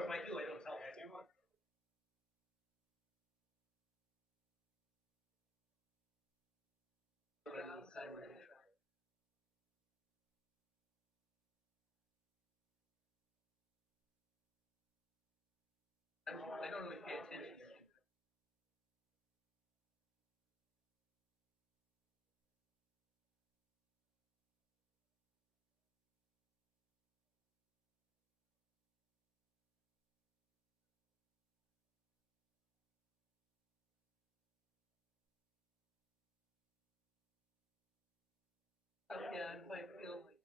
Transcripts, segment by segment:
If I do, I don't tell them. I don't really pay attention. Yeah, if I feel like.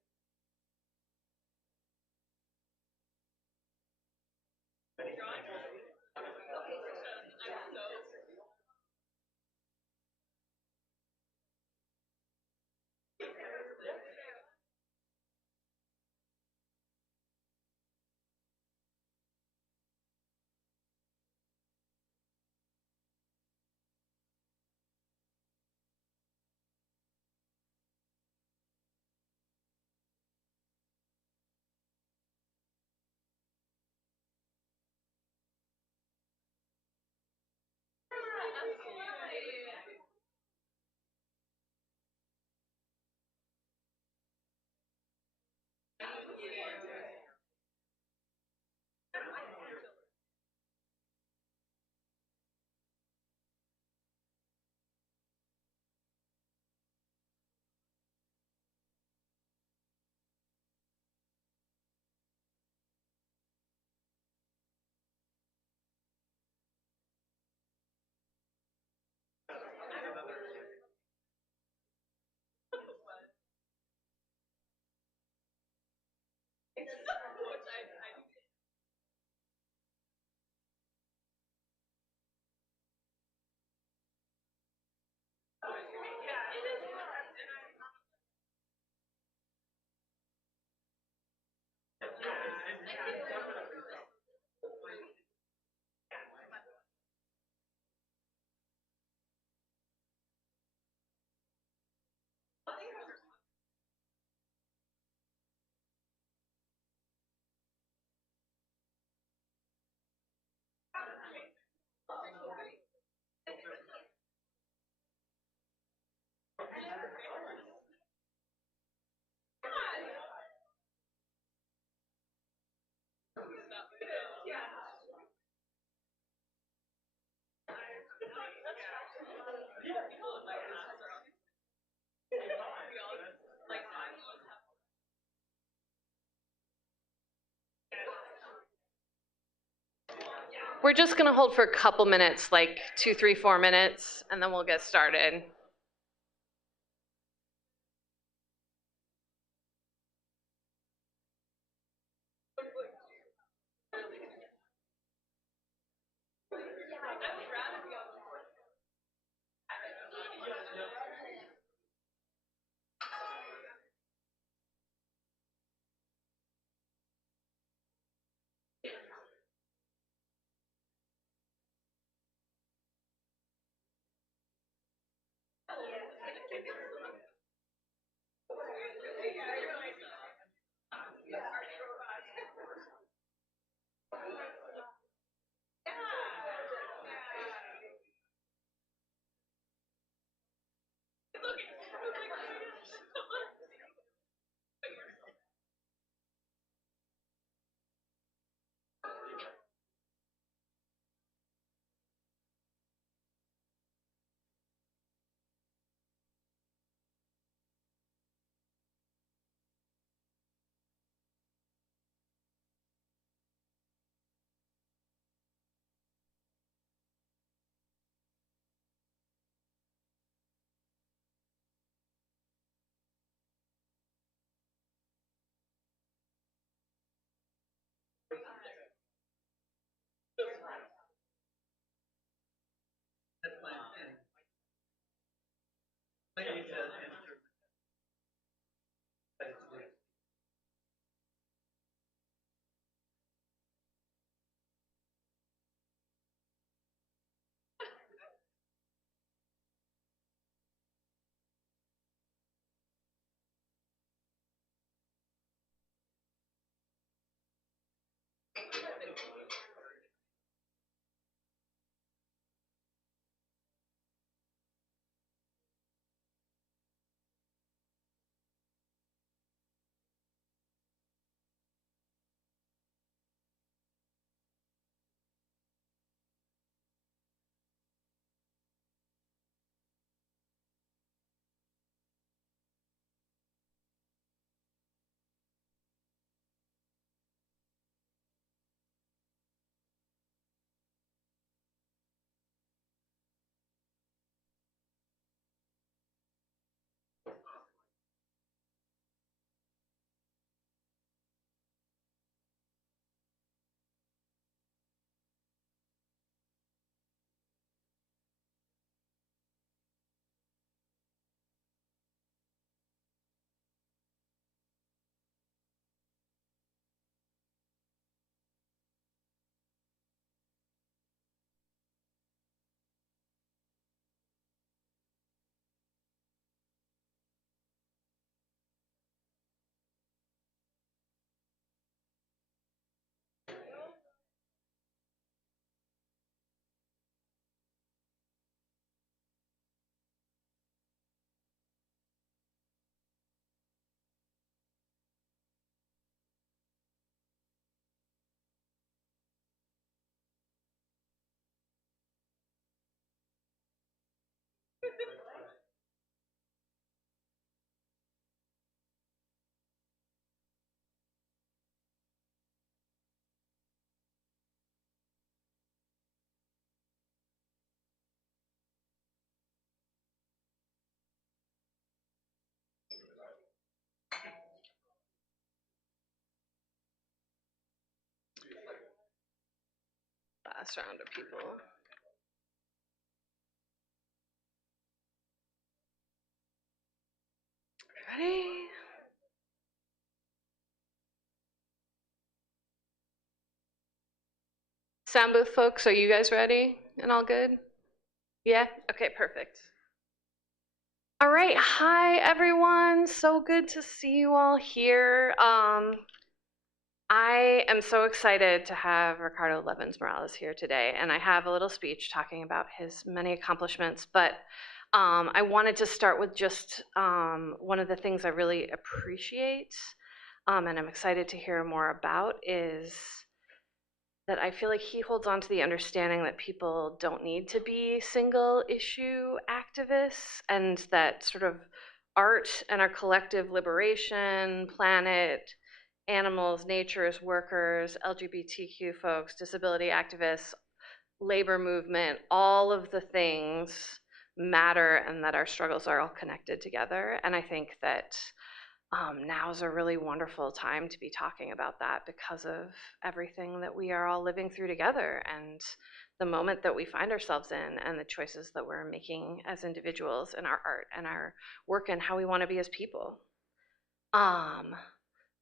We're just going to hold for a couple minutes, like 2, 3, 4 minutes, and then we'll get started. Last round of people. Ready? Sound booth folks, are you guys ready and all good? Yeah? Okay, perfect. All right, hi everyone. So good to see you all here. I am so excited to have Ricardo Levins Morales here today, and I have a little speech talking about his many accomplishments, but I wanted to start with just one of the things I really appreciate, and I'm excited to hear more about, is that I feel like he holds on to the understanding that people don't need to be single issue activists, and that sort of art and our collective liberation, planet, animals, natures, workers, LGBTQ folks, disability activists, labor movement, all of the things matter, and that our struggles are all connected together. And I think that now is a really wonderful time to be talking about that because of everything that we are all living through together, and the moment that we find ourselves in, and the choices that we're making as individuals in our art and our work, and how we want to be as people.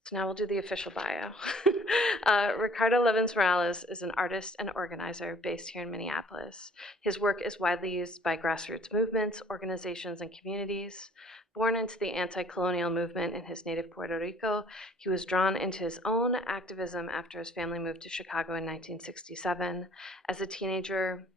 So now we'll do the official bio. Ricardo Levins Morales is an artist and organizer based here in Minneapolis. His work is widely used by grassroots movements, organizations, and communities. Born into the anti-colonial movement in his native Puerto Rico, he was drawn into his own activism after his family moved to Chicago in 1967. As a teenager,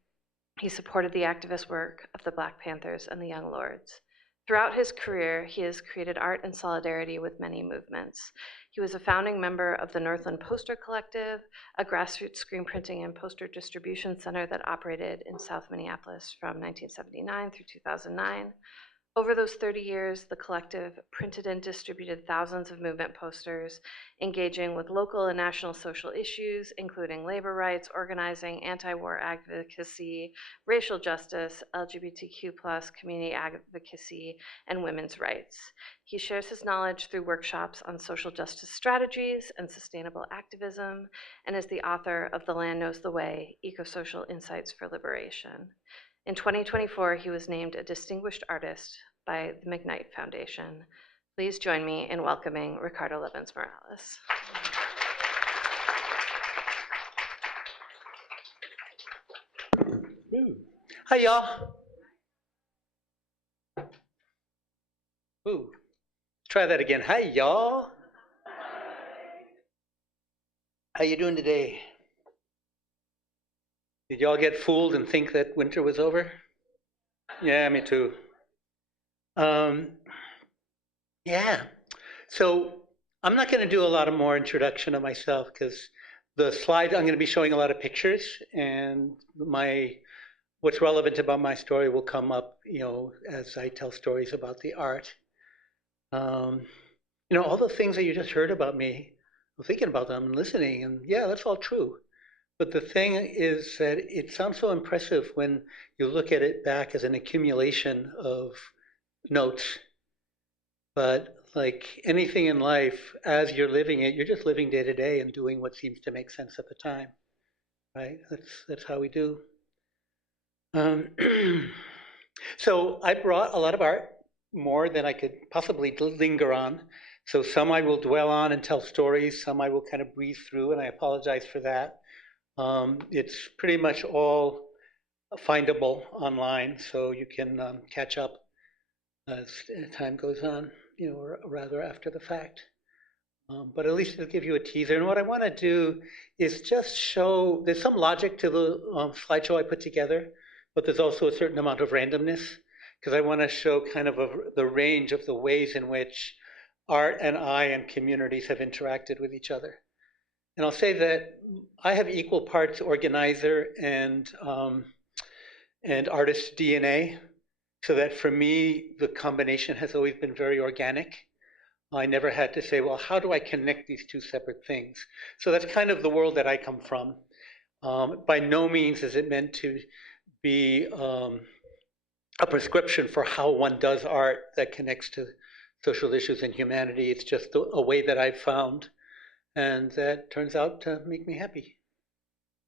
he supported the activist work of the Black Panthers and the Young Lords. Throughout his career, he has created art in solidarity with many movements. He was a founding member of the Northland Poster Collective, a grassroots screen printing and poster distribution center that operated in South Minneapolis from 1979 through 2009. Over those 30 years, the collective printed and distributed thousands of movement posters, engaging with local and national social issues, including labor rights, organizing, anti-war advocacy, racial justice, LGBTQ+, community advocacy, and women's rights. He shares his knowledge through workshops on social justice strategies and sustainable activism, and is the author of The Land Knows the Way, Eco-Social Insights for Liberation. In 2024, he was named a Distinguished Artist by the McKnight Foundation. Please join me in welcoming Ricardo Levins Morales. Hi, y'all. Try that again. Hi, y'all. How you doing today? Did y'all get fooled and think that winter was over? Yeah, me too. Um, yeah. So I'm not going to do a lot of more introduction of myself because the slide I'm going to be showing a lot of pictures, and my what's relevant about my story will come up, as I tell stories about the art. Um, all the things that you just heard about me, I'm thinking about them and listening, and yeah, that's all true. But the thing is that it sounds so impressive when you look at it back as an accumulation of notes. But like anything in life, as you're living it, you're just living day to day and doing what seems to make sense at the time, right? That's how we do. Um, so I brought a lot of art, more than I could possibly linger on. So some I will dwell on and tell stories. Some I will kind of breeze through, and I apologize for that. It's pretty much all findable online, so you can catch up as time goes on, or rather after the fact. But at least it'll give you a teaser. And what I want to do is just show there's some logic to the slideshow I put together, but there's also a certain amount of randomness because I want to show kind of the range of the ways in which art and I and communities have interacted with each other. And I'll say that I have equal parts organizer and artist DNA, so that for me, the combination has always been very organic. I never had to say, well, how do I connect these two separate things? So that's kind of the world that I come from. By no means is it meant to be a prescription for how one does art that connects to social issues and humanity. It's just a way that I've found, and that turns out to make me happy.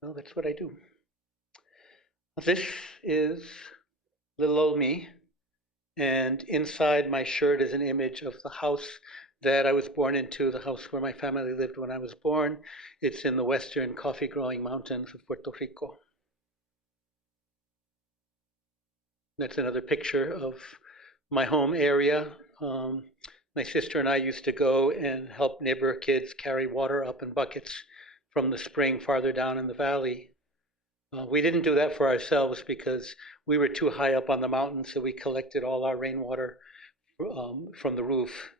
Well, that's what I do. This is little old me, and inside my shirt is an image of the house that I was born into, the house where my family lived when I was born. It's in the western coffee-growing mountains of Puerto Rico. That's another picture of my home area. My sister and I used to go and help neighbor kids carry water up in buckets from the spring farther down in the valley. We didn't do that for ourselves because we were too high up on the mountain, so we collected all our rainwater from the roof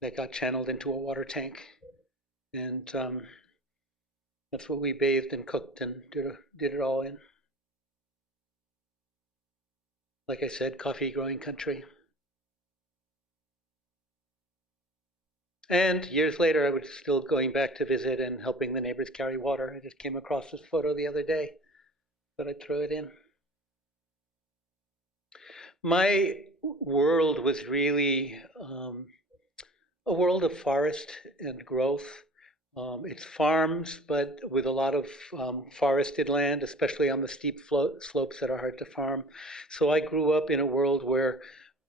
that got channeled into a water tank. And that's what we bathed and cooked and did it all in. Like I said, coffee growing country. And years later, I was still going back to visit and helping the neighbors carry water. I just came across this photo the other day, but I'd throw it in. My world was really a world of forest and growth. It's farms, but with a lot of forested land, especially on the steep slopes that are hard to farm. So I grew up in a world where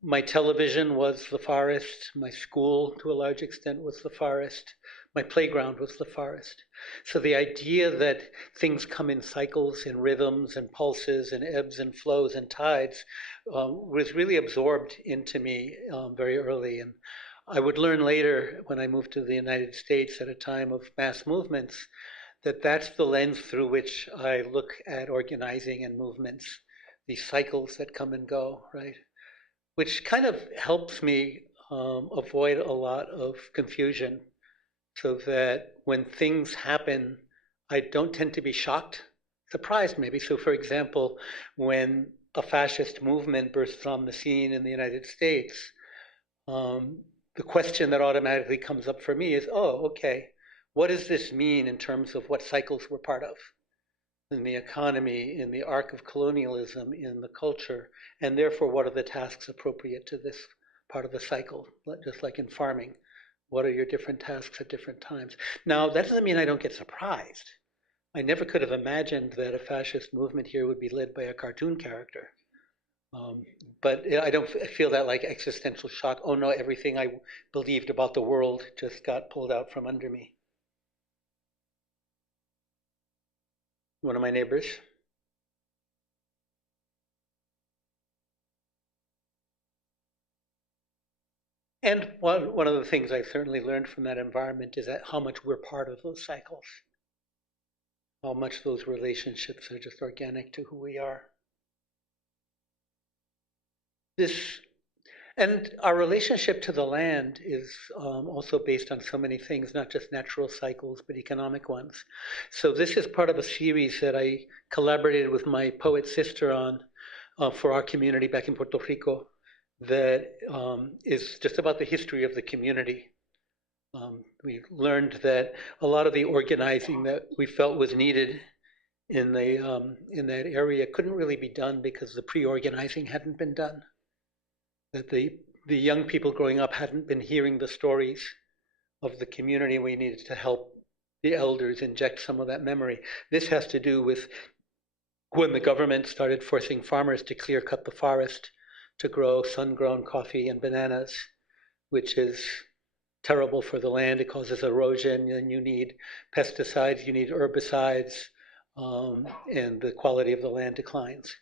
my television was the forest, my school to a large extent was the forest, my playground was the forest. So the idea that things come in cycles and rhythms and pulses and ebbs and flows and tides was really absorbed into me very early. And I would learn later when I moved to the United States at a time of mass movements that that's the lens through which I look at organizing and movements, these cycles that come and go, right? Which kind of helps me avoid a lot of confusion so that when things happen, I don't tend to be shocked, surprised maybe. So for example, when a fascist movement bursts on the scene in the United States, the question that automatically comes up for me is, oh, okay, what does this mean in terms of what cycles we're part of? In the economy, in the arc of colonialism, in the culture, and therefore what are the tasks appropriate to this part of the cycle, just like in farming. What are your different tasks at different times? Now, that doesn't mean I don't get surprised. I never could have imagined that a fascist movement here would be led by a cartoon character. But I don't feel that like existential shock. Oh no, everything I believed about the world just got pulled out from under me. One of my neighbors. And one of the things I certainly learned from that environment is that how much we're part of those cycles. how much those relationships are just organic to who we are. And our relationship to the land is also based on so many things, not just natural cycles, but economic ones. So this is part of a series that I collaborated with my poet sister on for our community back in Puerto Rico that is just about the history of the community. We learned that a lot of the organizing that we felt was needed in that area couldn't really be done because the pre-organizing hadn't been done. That the young people growing up hadn't been hearing the stories of the community. We needed to help the elders inject some of that memory. This has to do with when the government started forcing farmers to clear cut the forest to grow sun-grown coffee and bananas, which is terrible for the land. It causes erosion, and you need pesticides, you need herbicides, and the quality of the land declines.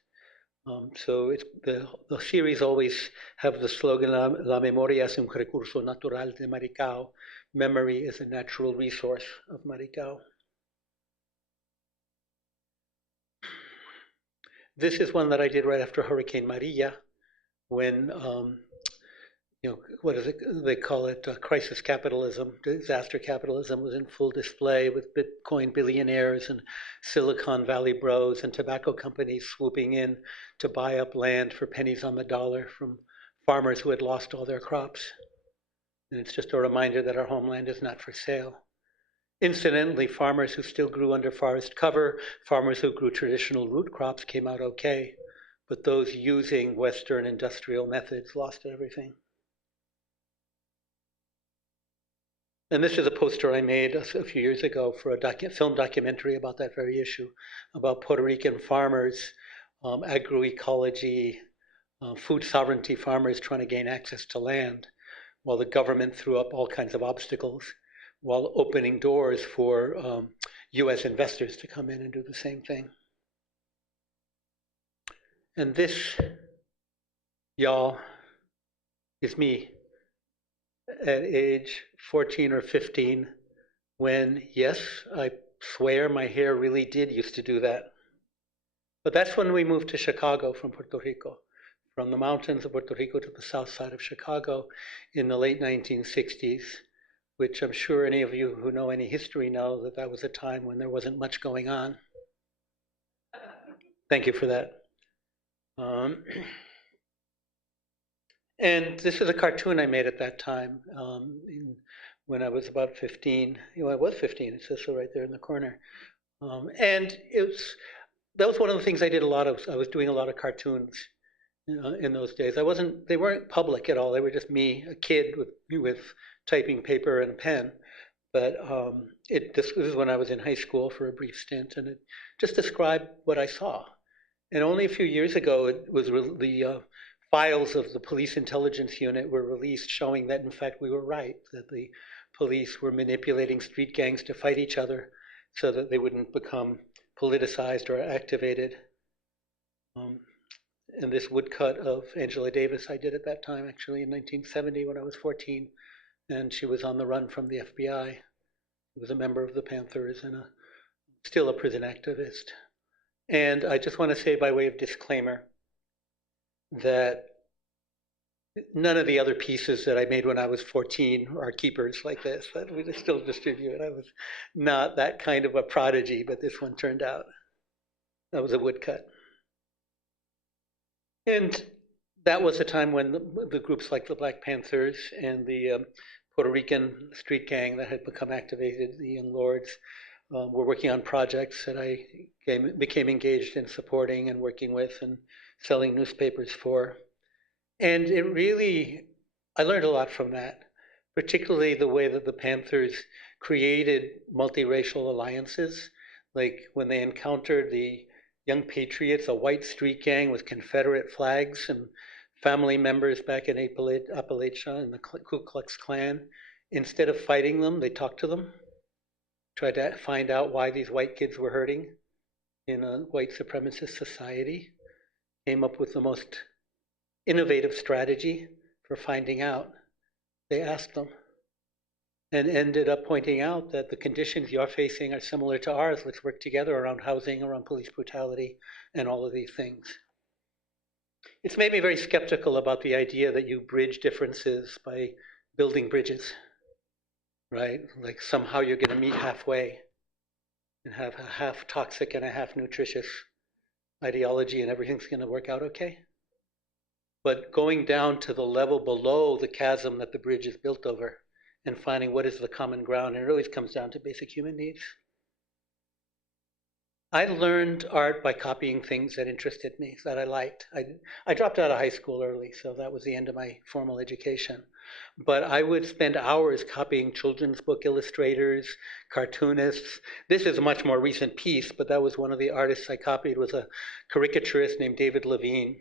So the series always have the slogan, La memoria es un recurso natural de Maricao. Memory is a natural resource of Maricao. This is one that I did right after Hurricane Maria, when, what is it? They call it crisis capitalism. Disaster capitalism was in full display with Bitcoin billionaires and Silicon Valley bros and tobacco companies swooping in to buy up land for pennies on the dollar from farmers who had lost all their crops. And it's just a reminder that our homeland is not for sale. Incidentally, farmers who still grew under forest cover, farmers who grew traditional root crops came out okay, but those using Western industrial methods lost everything. And this is a poster I made a few years ago for a film documentary about that very issue, about Puerto Rican farmers, agroecology, food sovereignty farmers trying to gain access to land, while the government threw up all kinds of obstacles, while opening doors for US investors to come in and do the same thing. And this, y'all, is me at age 14 or 15, when, yes, I swear my hair really did used to do that. But that's when we moved to Chicago from Puerto Rico, from the mountains of Puerto Rico to the south side of Chicago in the late 1960s, which I'm sure any of you who know any history know that that was a time when there wasn't much going on. Thank you for that. And this is a cartoon I made at that time when I was about 15. I was 15, it says so right there in the corner. And that was one of the things I did a lot of. I was doing a lot of cartoons in those days. They weren't public at all. They were just me, a kid with typing paper and a pen. But this was when I was in high school for a brief stint, and it just described what I saw. And only a few years ago, it was the files of the police intelligence unit were released showing that, in fact, we were right, that the police were manipulating street gangs to fight each other so that they wouldn't become politicized or activated. And this woodcut of Angela Davis I did at that time, actually, in 1970 when I was 14, and she was on the run from the FBI. She was a member of the Panthers and still a prison activist. And I just want to say by way of disclaimer that none of the other pieces that I made when I was 14 are keepers like this, that we still distribute. I was not that kind of a prodigy, but this one turned out. That was a woodcut. And that was a time when the groups like the Black Panthers and the Puerto Rican street gang that had become activated, the Young Lords, were working on projects that I became engaged in supporting and working with and selling newspapers for. And I learned a lot from that, particularly the way that the Panthers created multiracial alliances, like when they encountered the Young Patriots, a white street gang with Confederate flags and family members back in Appalachia in the Ku Klux Klan. Instead of fighting them, they talked to them, tried to find out why these white kids were hurting in a white supremacist society, came up with the most innovative strategy for finding out. They asked them. and ended up pointing out that the conditions you're facing are similar to ours. Let's work together around housing, around police brutality, and all of these things. It's made me very skeptical about the idea that you bridge differences by building bridges, right? Like somehow you're going to meet halfway and have a half toxic and a half nutritious ideology and everything's going to work out okay. But going down to the level below the chasm that the bridge is built over and finding what is the common ground, and it always comes down to basic human needs. I learned art by copying things that interested me, that I liked. I dropped out of high school early, so that was the end of my formal education. But I would spend hours copying children's book illustrators, cartoonists. This is a much more recent piece, but that was one of the artists I copied, was a caricaturist named David Levins,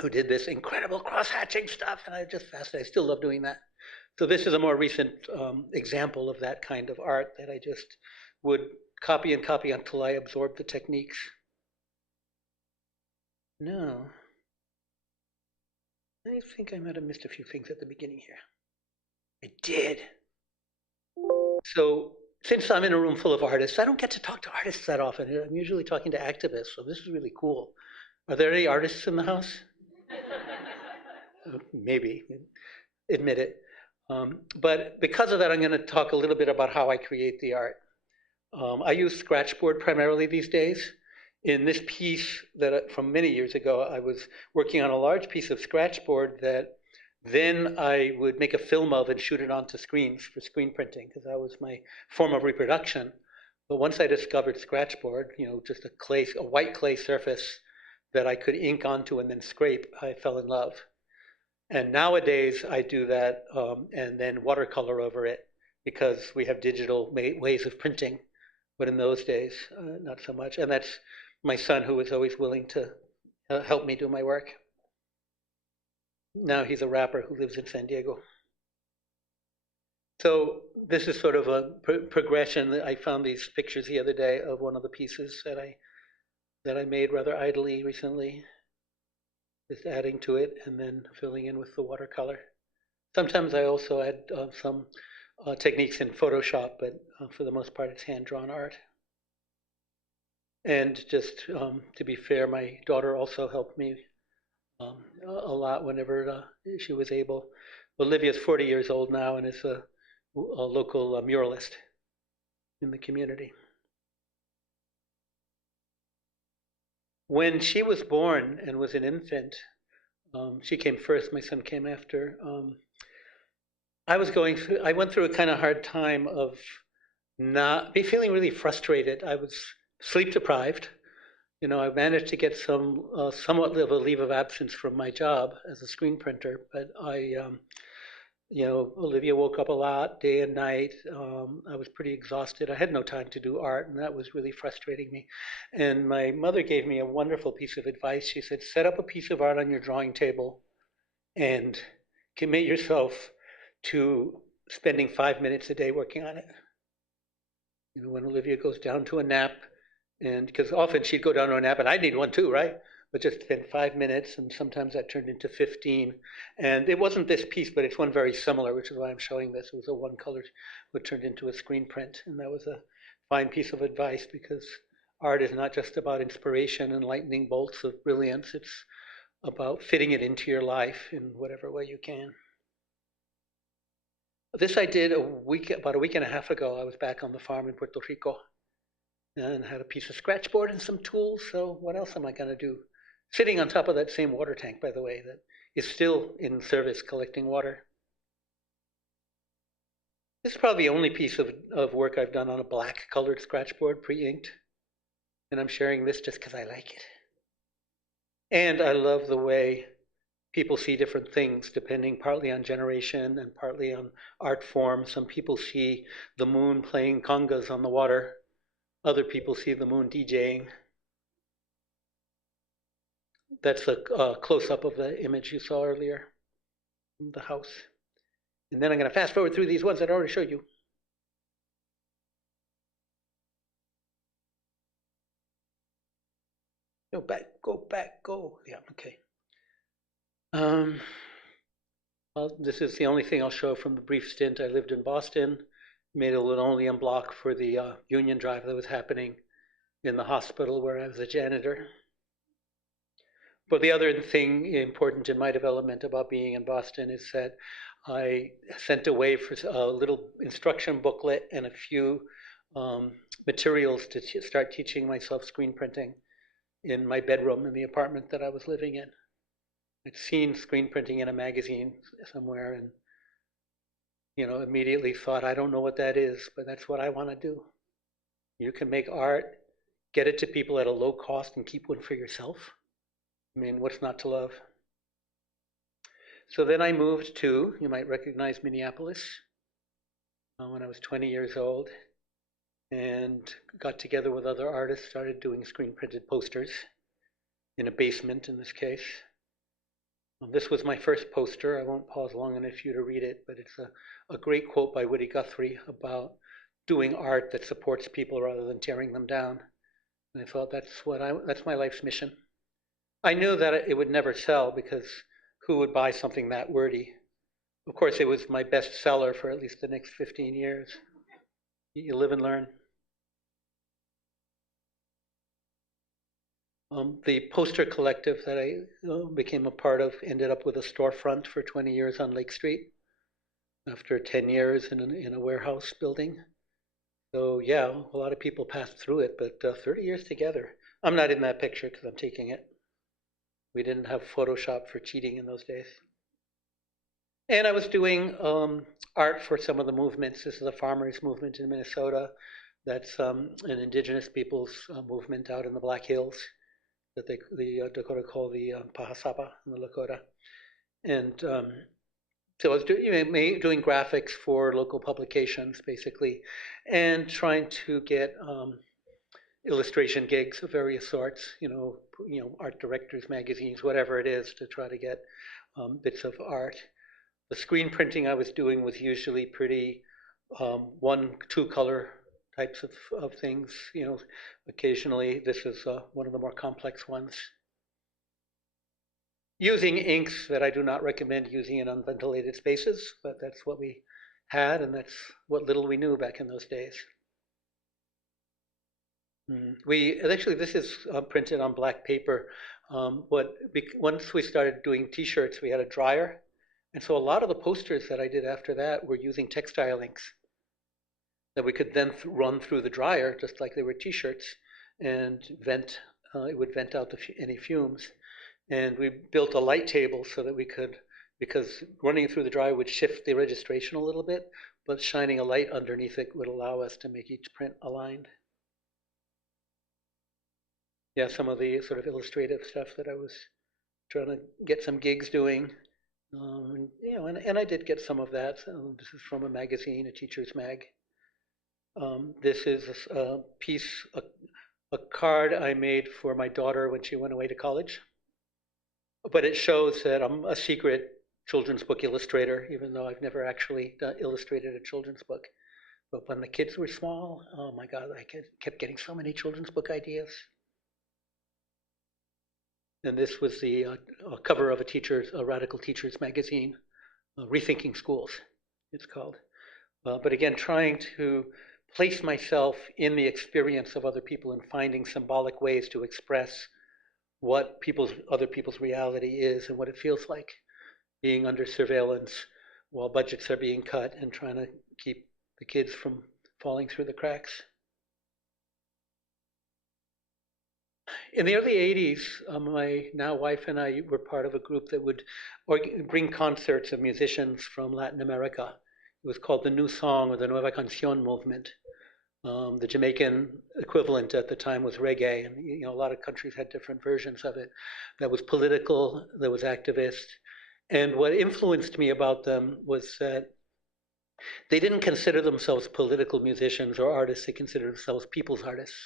who did this incredible cross-hatching stuff, and I just fascinated. I still love doing that. So this is a more recent example of that kind of art that I just would copy and copy until I absorbed the techniques. No. I think I might have missed a few things at the beginning here. I did. So since I'm in a room full of artists, I don't get to talk to artists that often. I'm usually talking to activists, so this is really cool. Are there any artists in the house? Maybe. Admit it. But because of that, I'm going to talk a little bit about how I create the art. I use Scratchboard primarily these days. In this piece that from many years ago, I was working on a large piece of Scratchboard that then I would make a film of and shoot it onto screens for screen printing, because that was my form of reproduction. But once I discovered Scratchboard, just a white clay surface that I could ink onto and then scrape, I fell in love. And nowadays I do that and then watercolor over it, because we have digital ways of printing. But in those days, not so much. And that's my son, who was always willing to help me do my work. Now he's a rapper who lives in San Diego. So this is sort of a progression. I found these pictures the other day of one of the pieces that I made rather idly recently. Just adding to it and then filling in with the watercolor. Sometimes I also add some techniques in Photoshop, but for the most part, it's hand-drawn art. And just to be fair, my daughter also helped me a lot whenever she was able. Olivia's 40 years old now and is a local muralist in the community. When she was born and was an infant, she came first, my son came after. I went through a kind of hard time of feeling really frustrated. I was sleep deprived. I managed to get somewhat of a leave of absence from my job as a screen printer, but Olivia woke up a lot, day and night. I was pretty exhausted. I had no time to do art, and that was really frustrating me. And my mother gave me a wonderful piece of advice. She said, set up a piece of art on your drawing table and commit yourself to spending 5 minutes a day working on it. When Olivia goes down to a nap, and because often she'd go down to a nap, and I'd need one too, right? But just spend 5 minutes, and sometimes that turned into 15. And it wasn't this piece, but it's one very similar, which is why I'm showing this. It was a one-color, what turned into a screen print, and that was a fine piece of advice, because art is not just about inspiration and lightning bolts of brilliance. It's about fitting it into your life in whatever way you can. This I did about a week and a half ago. I was back on the farm in Puerto Rico and had a piece of Scratchboard and some tools. So what else am I going to do? Sitting on top of that same water tank, by the way, that is still in service collecting water. This is probably the only piece of work I've done on a black colored Scratchboard, pre-inked. And I'm sharing this just because I like it. And I love the way people see different things, depending partly on generation and partly on art form. Some people see the moon playing congas on the water. Other people see the moon DJing. That's a close-up of the image you saw earlier, the house. And then I'm going to fast forward through these ones that I already showed you. Go back, go. Yeah, okay. This is the only thing I'll show from the brief stint I lived in Boston. Made a linoleum block for the union drive that was happening in the hospital where I was a janitor. But the other thing important in my development about being in Boston is that I sent away for a little instruction booklet and a few materials to start teaching myself screen printing in my bedroom in the apartment that I was living in. I'd seen screen printing in a magazine somewhere and immediately thought, I don't know what that is, but that's what I want to do. You can make art, get it to people at a low cost, and keep one for yourself. I mean, what's not to love? So then I moved to, you might recognize Minneapolis, when I was 20 years old, and got together with other artists, started doing screen printed posters in a basement in this case. This was my first poster. I won't pause long enough for you to read it, but it's a great quote by Woody Guthrie about doing art that supports people rather than tearing them down. And I thought that's my life's mission. I knew that it would never sell because who would buy something that wordy? Of course, it was my best seller for at least the next 15 years. You live and learn. The poster collective that I became a part of ended up with a storefront for 20 years on Lake Street after 10 years in a warehouse building. So yeah, a lot of people passed through it, but 30 years together. I'm not in that picture because I'm taking it. We didn't have Photoshop for cheating in those days. And I was doing art for some of the movements. This is a farmers movement in Minnesota. That's an indigenous people's movement out in the Black Hills that the Dakota call the Pahasapa in the Lakota. And so I was doing graphics for local publications, basically, and trying to get illustration gigs of various sorts, art directors, magazines, whatever it is, to try to get bits of art. The screen printing I was doing was usually pretty 1-2 color types of things. Occasionally this is one of the more complex ones. Using inks that I do not recommend using in unventilated spaces, but that's what we had, and that's what little we knew back in those days. Actually, this is printed on black paper. Once we started doing T-shirts, we had a dryer, and so a lot of the posters that I did after that were using textile inks that we could then run through the dryer, just like they were T-shirts, and vent. It would vent out any fumes. And we built a light table so that we could, because running through the dryer would shift the registration a little bit, but shining a light underneath it would allow us to make each print aligned. Yeah, some of the sort of illustrative stuff that I was trying to get some gigs doing. And I did get some of that. This is from a magazine, a teacher's mag. This is a piece, a card I made for my daughter when she went away to college. But it shows that I'm a secret children's book illustrator, even though I've never actually illustrated a children's book. But when the kids were small, oh my God, I kept getting so many children's book ideas. And this was the cover of a radical teacher's magazine, Rethinking Schools, it's called. But again, trying to place myself in the experience of other people and finding symbolic ways to express what other people's reality is and what it feels like being under surveillance while budgets are being cut and trying to keep the kids from falling through the cracks. In the early 80s, my now wife and I were part of a group that would bring concerts of musicians from Latin America. It was called the New Song or the Nueva Canción movement. The Jamaican equivalent at the time was reggae, and a lot of countries had different versions of it. That was political, that was activist. And what influenced me about them was that they didn't consider themselves political musicians or artists, they considered themselves people's artists.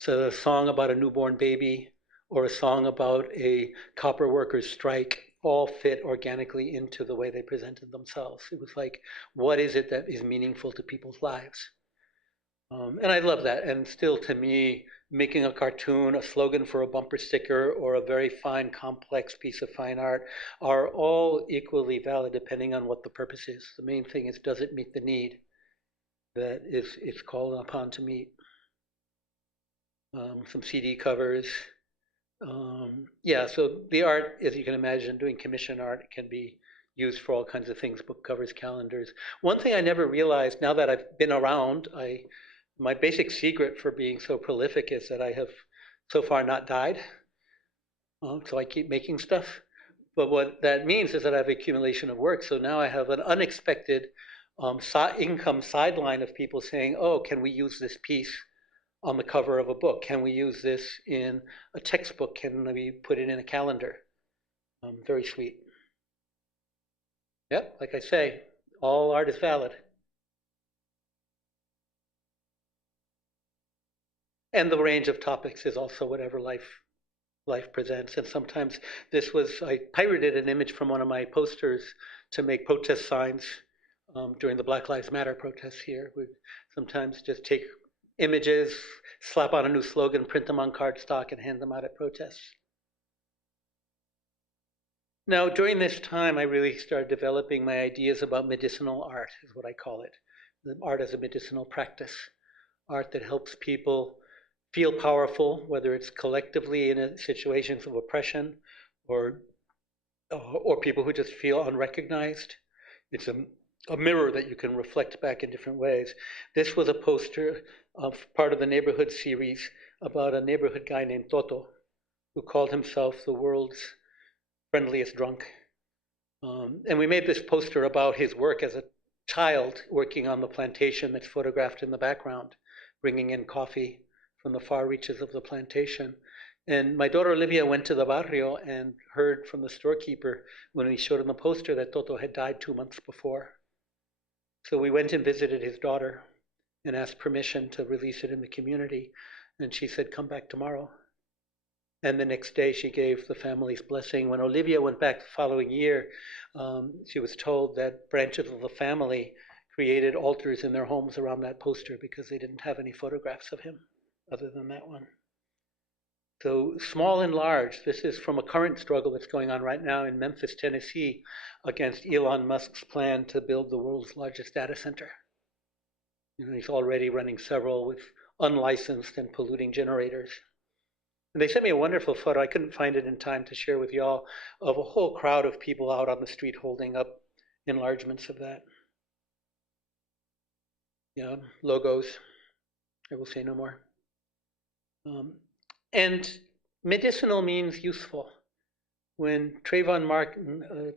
So a song about a newborn baby or a song about a copper workers' strike all fit organically into the way they presented themselves. It was like, what is it that is meaningful to people's lives? And I love that. And still, to me, making a cartoon, a slogan for a bumper sticker, or a very fine, complex piece of fine art are all equally valid depending on what the purpose is. The main thing is, does it meet the need that it's called upon to meet? Some CD covers. Yeah, so the art, as you can imagine, doing commission art can be used for all kinds of things, book covers, calendars. One thing I never realized, now that I've been around, my basic secret for being so prolific is that I have so far not died. So I keep making stuff. But what that means is that I have accumulation of work. So now I have an unexpected income sideline of people saying, oh, can we use this piece on the cover of a book? Can we use this in a textbook? Can we put it in a calendar? Very sweet. Yep, like I say, all art is valid. And the range of topics is also whatever life presents. And sometimes I pirated an image from one of my posters to make protest signs during the Black Lives Matter protests here. We sometimes just take images, slap on a new slogan, print them on cardstock, and hand them out at protests. Now, during this time, I really started developing my ideas about medicinal art, is what I call it. The art as a medicinal practice. Art that helps people feel powerful, whether it's collectively in situations of oppression or people who just feel unrecognized. It's a mirror that you can reflect back in different ways. This was a poster of part of the neighborhood series about a neighborhood guy named Toto, who called himself the world's friendliest drunk. And we made this poster about his work as a child working on the plantation that's photographed in the background, bringing in coffee from the far reaches of the plantation. And my daughter Olivia went to the barrio and heard from the storekeeper when he showed him the poster that Toto had died 2 months before. So we went and visited his daughter and asked permission to release it in the community. And she said, come back tomorrow. And the next day she gave the family's blessing. When Olivia went back the following year, she was told that branches of the family created altars in their homes around that poster because they didn't have any photographs of him other than that one. So small and large, this is from a current struggle that's going on right now in Memphis, Tennessee, against Elon Musk's plan to build the world's largest data center. He's already running several with unlicensed and polluting generators. And they sent me a wonderful photo. I couldn't find it in time to share with y'all, of a whole crowd of people out on the street holding up enlargements of that. Yeah, logos. I will say no more. And medicinal means useful. When Trayvon Martin, a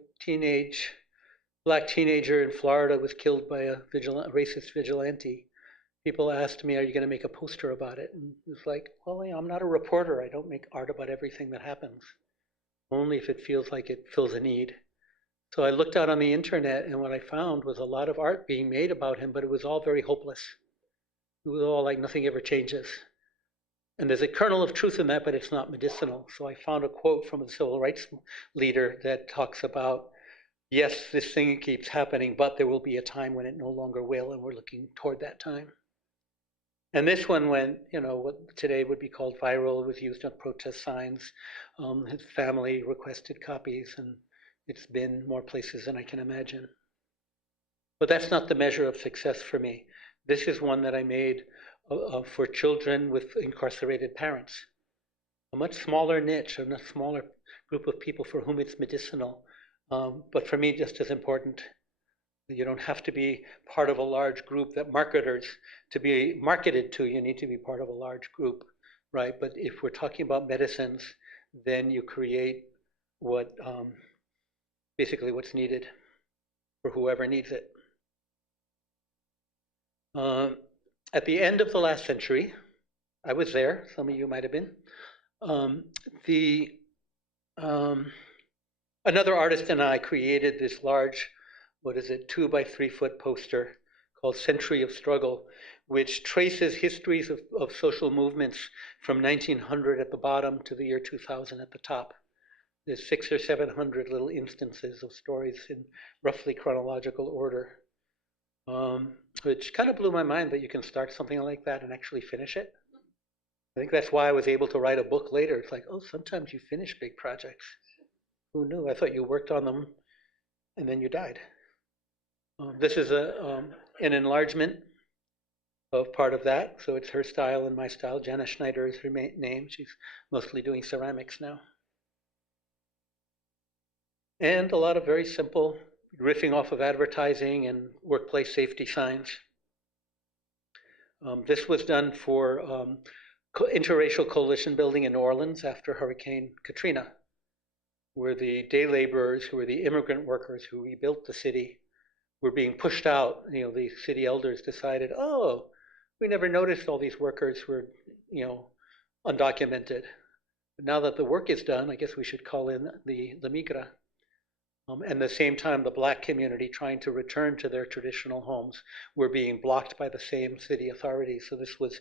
black teenager in Florida, was killed by a racist vigilante, people asked me, are you going to make a poster about it? And it was like, well, I'm not a reporter. I don't make art about everything that happens, only if it feels like it fills a need. So I looked out on the internet, and what I found was a lot of art being made about him, but it was all very hopeless. It was all like nothing ever changes. And there's a kernel of truth in that, but it's not medicinal. So I found a quote from a civil rights leader that talks about, yes, this thing keeps happening, but there will be a time when it no longer will, and we're looking toward that time. And this one went, what today would be called viral. It was used on protest signs. His family requested copies, and it's been more places than I can imagine. But that's not the measure of success for me. This is one that I made for children with incarcerated parents. A much smaller niche, a much smaller group of people for whom it's medicinal, but for me just as important. You don't have to be part of a large group that marketers to be marketed to. You need to be part of a large group, right? But if we're talking about medicines, then you create basically what's needed for whoever needs it. At the end of the last century, I was there. Some of you might have been. Another artist and I created this large, 2 by 3 foot poster called Century of Struggle, which traces histories of social movements from 1900 at the bottom to the year 2000 at the top. There's 600 or 700 little instances of stories in roughly chronological order. which kind of blew my mind that you can start something like that and actually finish it. I think that's why I was able to write a book later. It's like, oh, sometimes you finish big projects. Who knew? I thought you worked on them and then you died. This is an enlargement of part of that. So it's her style and my style. Jana Schneider is her name. She's mostly doing ceramics now. And a lot of very simple riffing off of advertising and workplace safety signs. This was done for interracial coalition building in New Orleans after Hurricane Katrina, where the day laborers, who were the immigrant workers who rebuilt the city, were being pushed out. The city elders decided, oh, we never noticed all these workers were, undocumented. But now that the work is done, I guess we should call in the migra. And at the same time, the black community trying to return to their traditional homes were being blocked by the same city authorities. So this was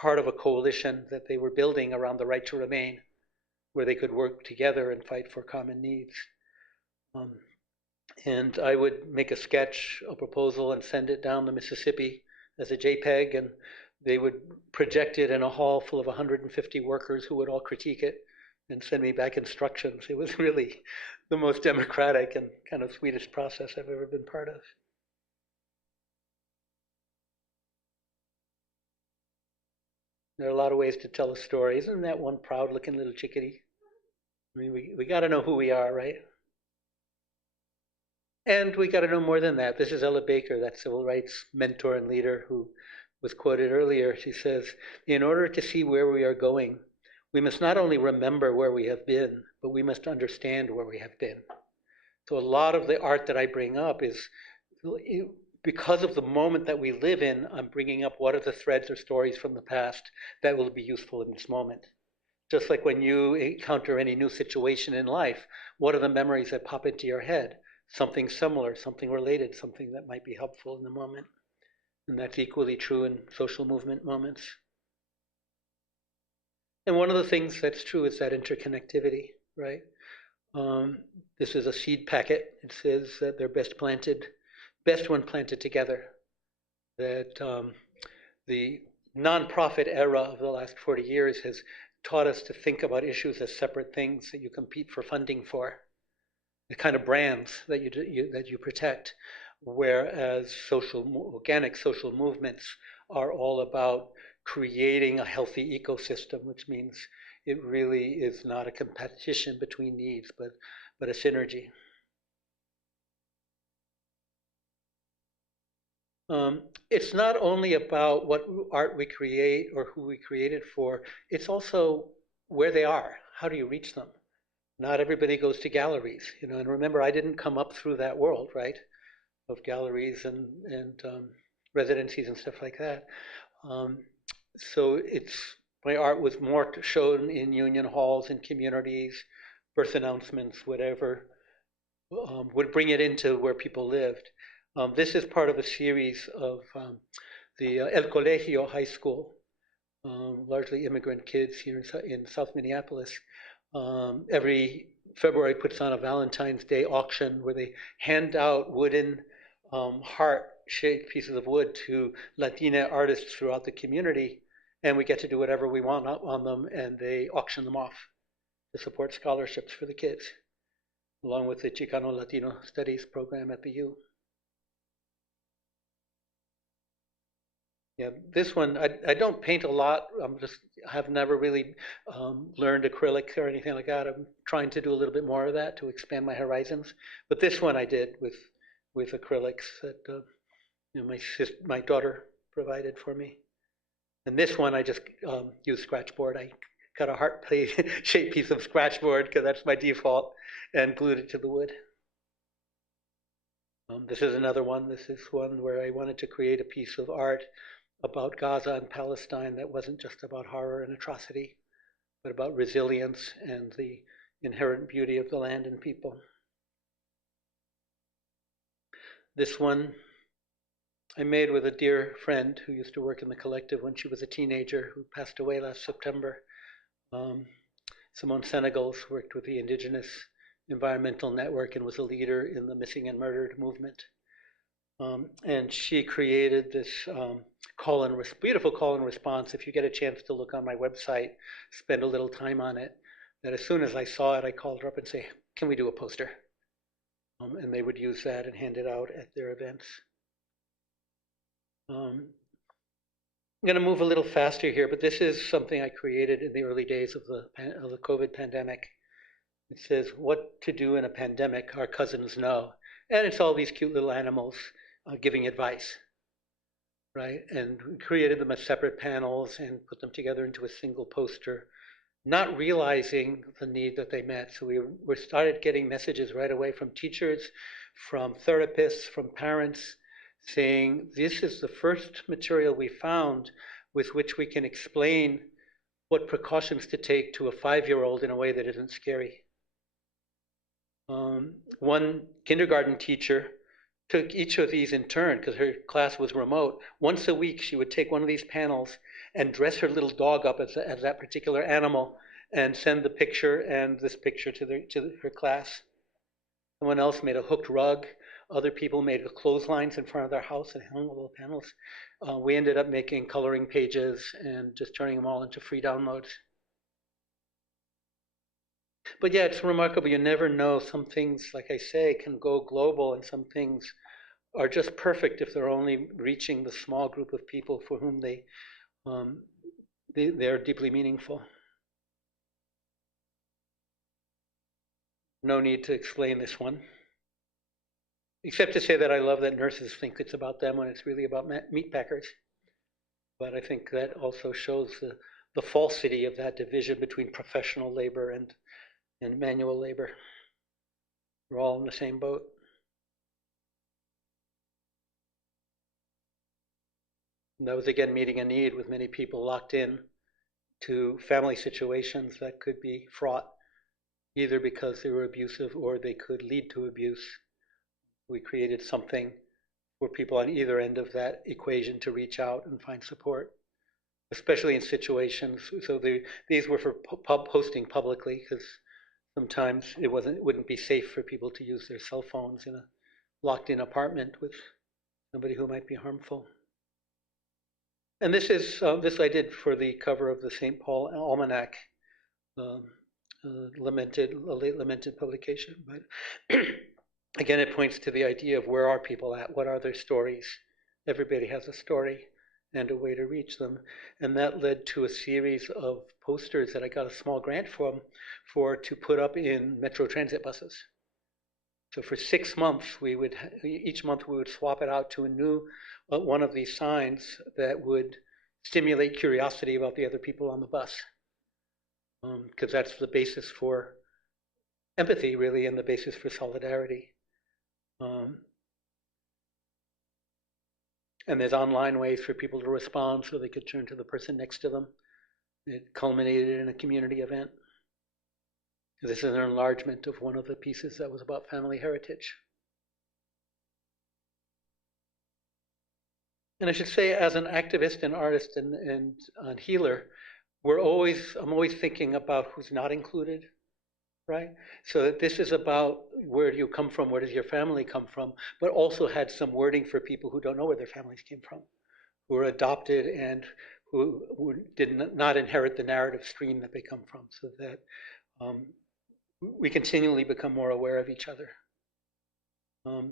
part of a coalition that they were building around the right to remain, where they could work together and fight for common needs. And I would make a sketch, a proposal, and send it down the Mississippi as a JPEG, and they would project it in a hall full of 150 workers who would all critique it and send me back instructions. It was really the most democratic and kind of sweetest process I've ever been part of. There are a lot of ways to tell a story. Isn't that one proud-looking little chickadee? I mean, we got to know who we are, right? And we got to know more than that. This is Ella Baker, that civil rights mentor and leader who was quoted earlier. She says, in order to see where we are going, we must not only remember where we have been, but we must understand where we have been. So a lot of the art that I bring up is, because of the moment that we live in, I'm bringing up what are the threads or stories from the past that will be useful in this moment. Just like when you encounter any new situation in life, what are the memories that pop into your head? Something similar, something related, something that might be helpful in the moment. And that's equally true in social movement moments. And one of the things that's true is that interconnectivity, right? This is a seed packet. It says that they're best when planted together. That the nonprofit era of the last 40 years has taught us to think about issues as separate things that you compete for funding for, the kind of brands that you protect, whereas organic social movements are all about creating a healthy ecosystem, which means it really is not a competition between needs, but a synergy. It's not only about what art we create or who we create it for, it's also where they are. How do you reach them? Not everybody goes to galleries, and remember, I didn't come up through that world, right, of galleries and residencies and stuff like that. So my art was more shown in union halls and communities, birth announcements, whatever, would bring it into where people lived. This is part of a series of the El Colegio High School, largely immigrant kids here in South Minneapolis. Every February puts on a Valentine's Day auction where they hand out wooden heart-shaped pieces of wood to Latina artists throughout the community, and we get to do whatever we want on them, and they auction them off to support scholarships for the kids, along with the Chicano Latino Studies program at the U. Yeah, this one, I don't paint a lot. Have never really learned acrylic or anything like that. I'm trying to do a little bit more of that to expand my horizons. But this one I did with acrylics that my daughter provided for me. And this one I just used scratchboard. I cut a heart-shaped piece of scratchboard because that's my default, and glued it to the wood. This is another one. This is one where I wanted to create a piece of art about Gaza and Palestine that wasn't just about horror and atrocity, but about resilience and the inherent beauty of the land and people. This one I made with a dear friend who used to work in the collective when she was a teenager, who passed away last September. Simone Senegals worked with the Indigenous Environmental Network and was a leader in the Missing and Murdered movement. And she created this beautiful call and response. If you get a chance to look on my website, spend a little time on it, that as soon as I saw it, I called her up and say, can we do a poster? And they would use that and hand it out at their events. I'm going to move a little faster here, but this is something I created in the early days of the COVID pandemic. It says, what to do in a pandemic, our cousins know. And it's all these cute little animals giving advice, right? And we created them as separate panels and put them together into a single poster, not realizing the need that they met. So we started getting messages right away from teachers, from therapists, from parents, saying, this is the first material we found with which we can explain what precautions to take to a 5-year-old in a way that isn't scary. One kindergarten teacher took each of these in turn, because her class was remote. Once a week, she would take one of these panels and dress her little dog up as that particular animal and send the picture and this picture to her class. Someone else made a hooked rug. Other people made clotheslines in front of their house and hung little panels. We ended up making coloring pages and just turning them all into free downloads. But yeah, it's remarkable. You never know. Some things, like I say, can go global, and some things are just perfect if they're only reaching the small group of people for whom they're deeply meaningful. No need to explain this one, except to say that I love that nurses think it's about them when it's really about meat packers. But I think that also shows the falsity of that division between professional labor and manual labor. We're all in the same boat. And that was again meeting a need with many people locked in to family situations that could be fraught, either because they were abusive or they could lead to abuse. We created something for people on either end of that equation to reach out and find support, especially in situations. So these were for posting publicly, because sometimes it wouldn't be safe for people to use their cell phones in a locked-in apartment with somebody who might be harmful. And this I did for the cover of the St. Paul Almanac, a late lamented publication. But again, it points to the idea of where are people at? What are their stories? Everybody has a story and a way to reach them. And that led to a series of posters that I got a small grant for to put up in Metro Transit buses. So for 6 months, each month we would swap it out to a new one of these signs that would stimulate curiosity about the other people on the bus. Because that's the basis for empathy, really, and the basis for solidarity. And there's online ways for people to respond so they could turn to the person next to them. It culminated in a community event. This is an enlargement of one of the pieces that was about family heritage. And I should say, as an activist and artist and healer, I'm always thinking about who's not included, right? So that this is about where do you come from, where does your family come from, but also had some wording for people who don't know where their families came from, who are adopted and who did not inherit the narrative stream that they come from, so that we continually become more aware of each other.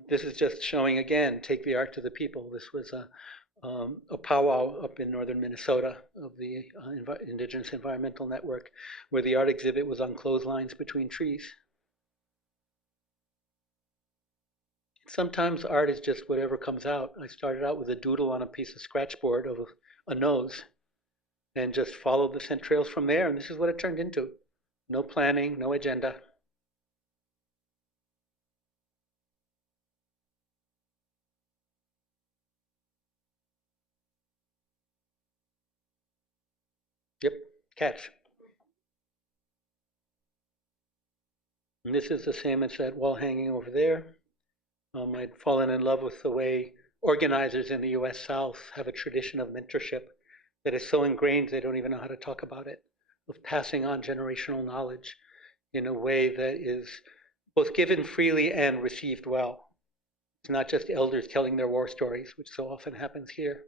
This is just showing, again, take the art to the people. This was a powwow up in northern Minnesota of the Indigenous Environmental Network, where the art exhibit was on clotheslines between trees. Sometimes art is just whatever comes out. I started out with a doodle on a piece of scratchboard of a nose and just followed the scent trails from there, and this is what it turned into. No planning, no agenda. Yep, cats. And this is the same as that wall hanging over there. I'd fallen in love with the way organizers in the US South have a tradition of mentorship that is so ingrained they don't even know how to talk about it, of passing on generational knowledge in a way that is both given freely and received well. It's not just elders telling their war stories, which so often happens here,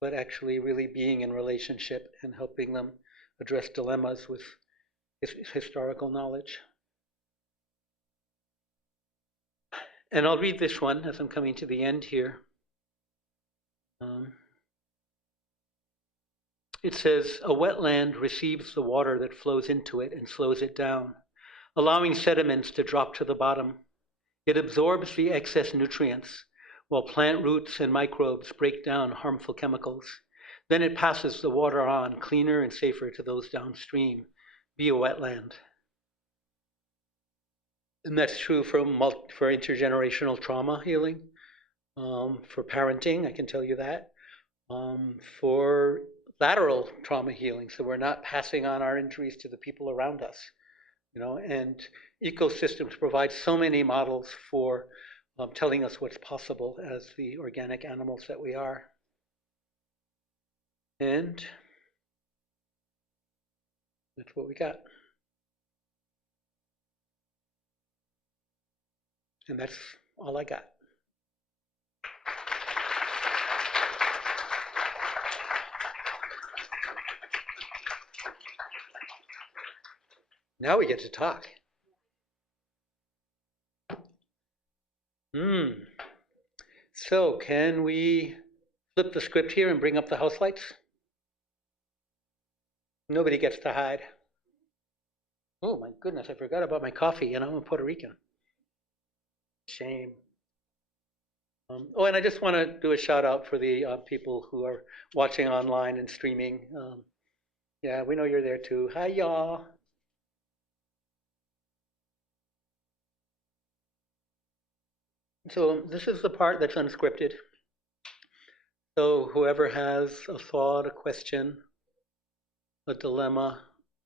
but actually really being in relationship and helping them address dilemmas with historical knowledge. And I'll read this one as I'm coming to the end here. It says, a wetland receives the water that flows into it and slows it down, allowing sediments to drop to the bottom. It absorbs the excess nutrients, while plant roots and microbes break down harmful chemicals. Then it passes the water on, cleaner and safer to those downstream. Be a wetland. And that's true for intergenerational trauma healing, for parenting, I can tell you that, for lateral trauma healing, so we're not passing on our injuries to the people around us, and ecosystems provide so many models for telling us what's possible as the organic animals that we are. And that's what we got. And that's all I got. Now we get to talk. So can we flip the script here and bring up the house lights? Nobody gets to hide. Oh my goodness, I forgot about my coffee, and I'm a Puerto Rican. Shame. Oh, and I just want to do a shout out for the people who are watching online and streaming. Yeah, we know you're there too. Hi, y'all. So this is the part that's unscripted. So whoever has a thought, a question, a dilemma,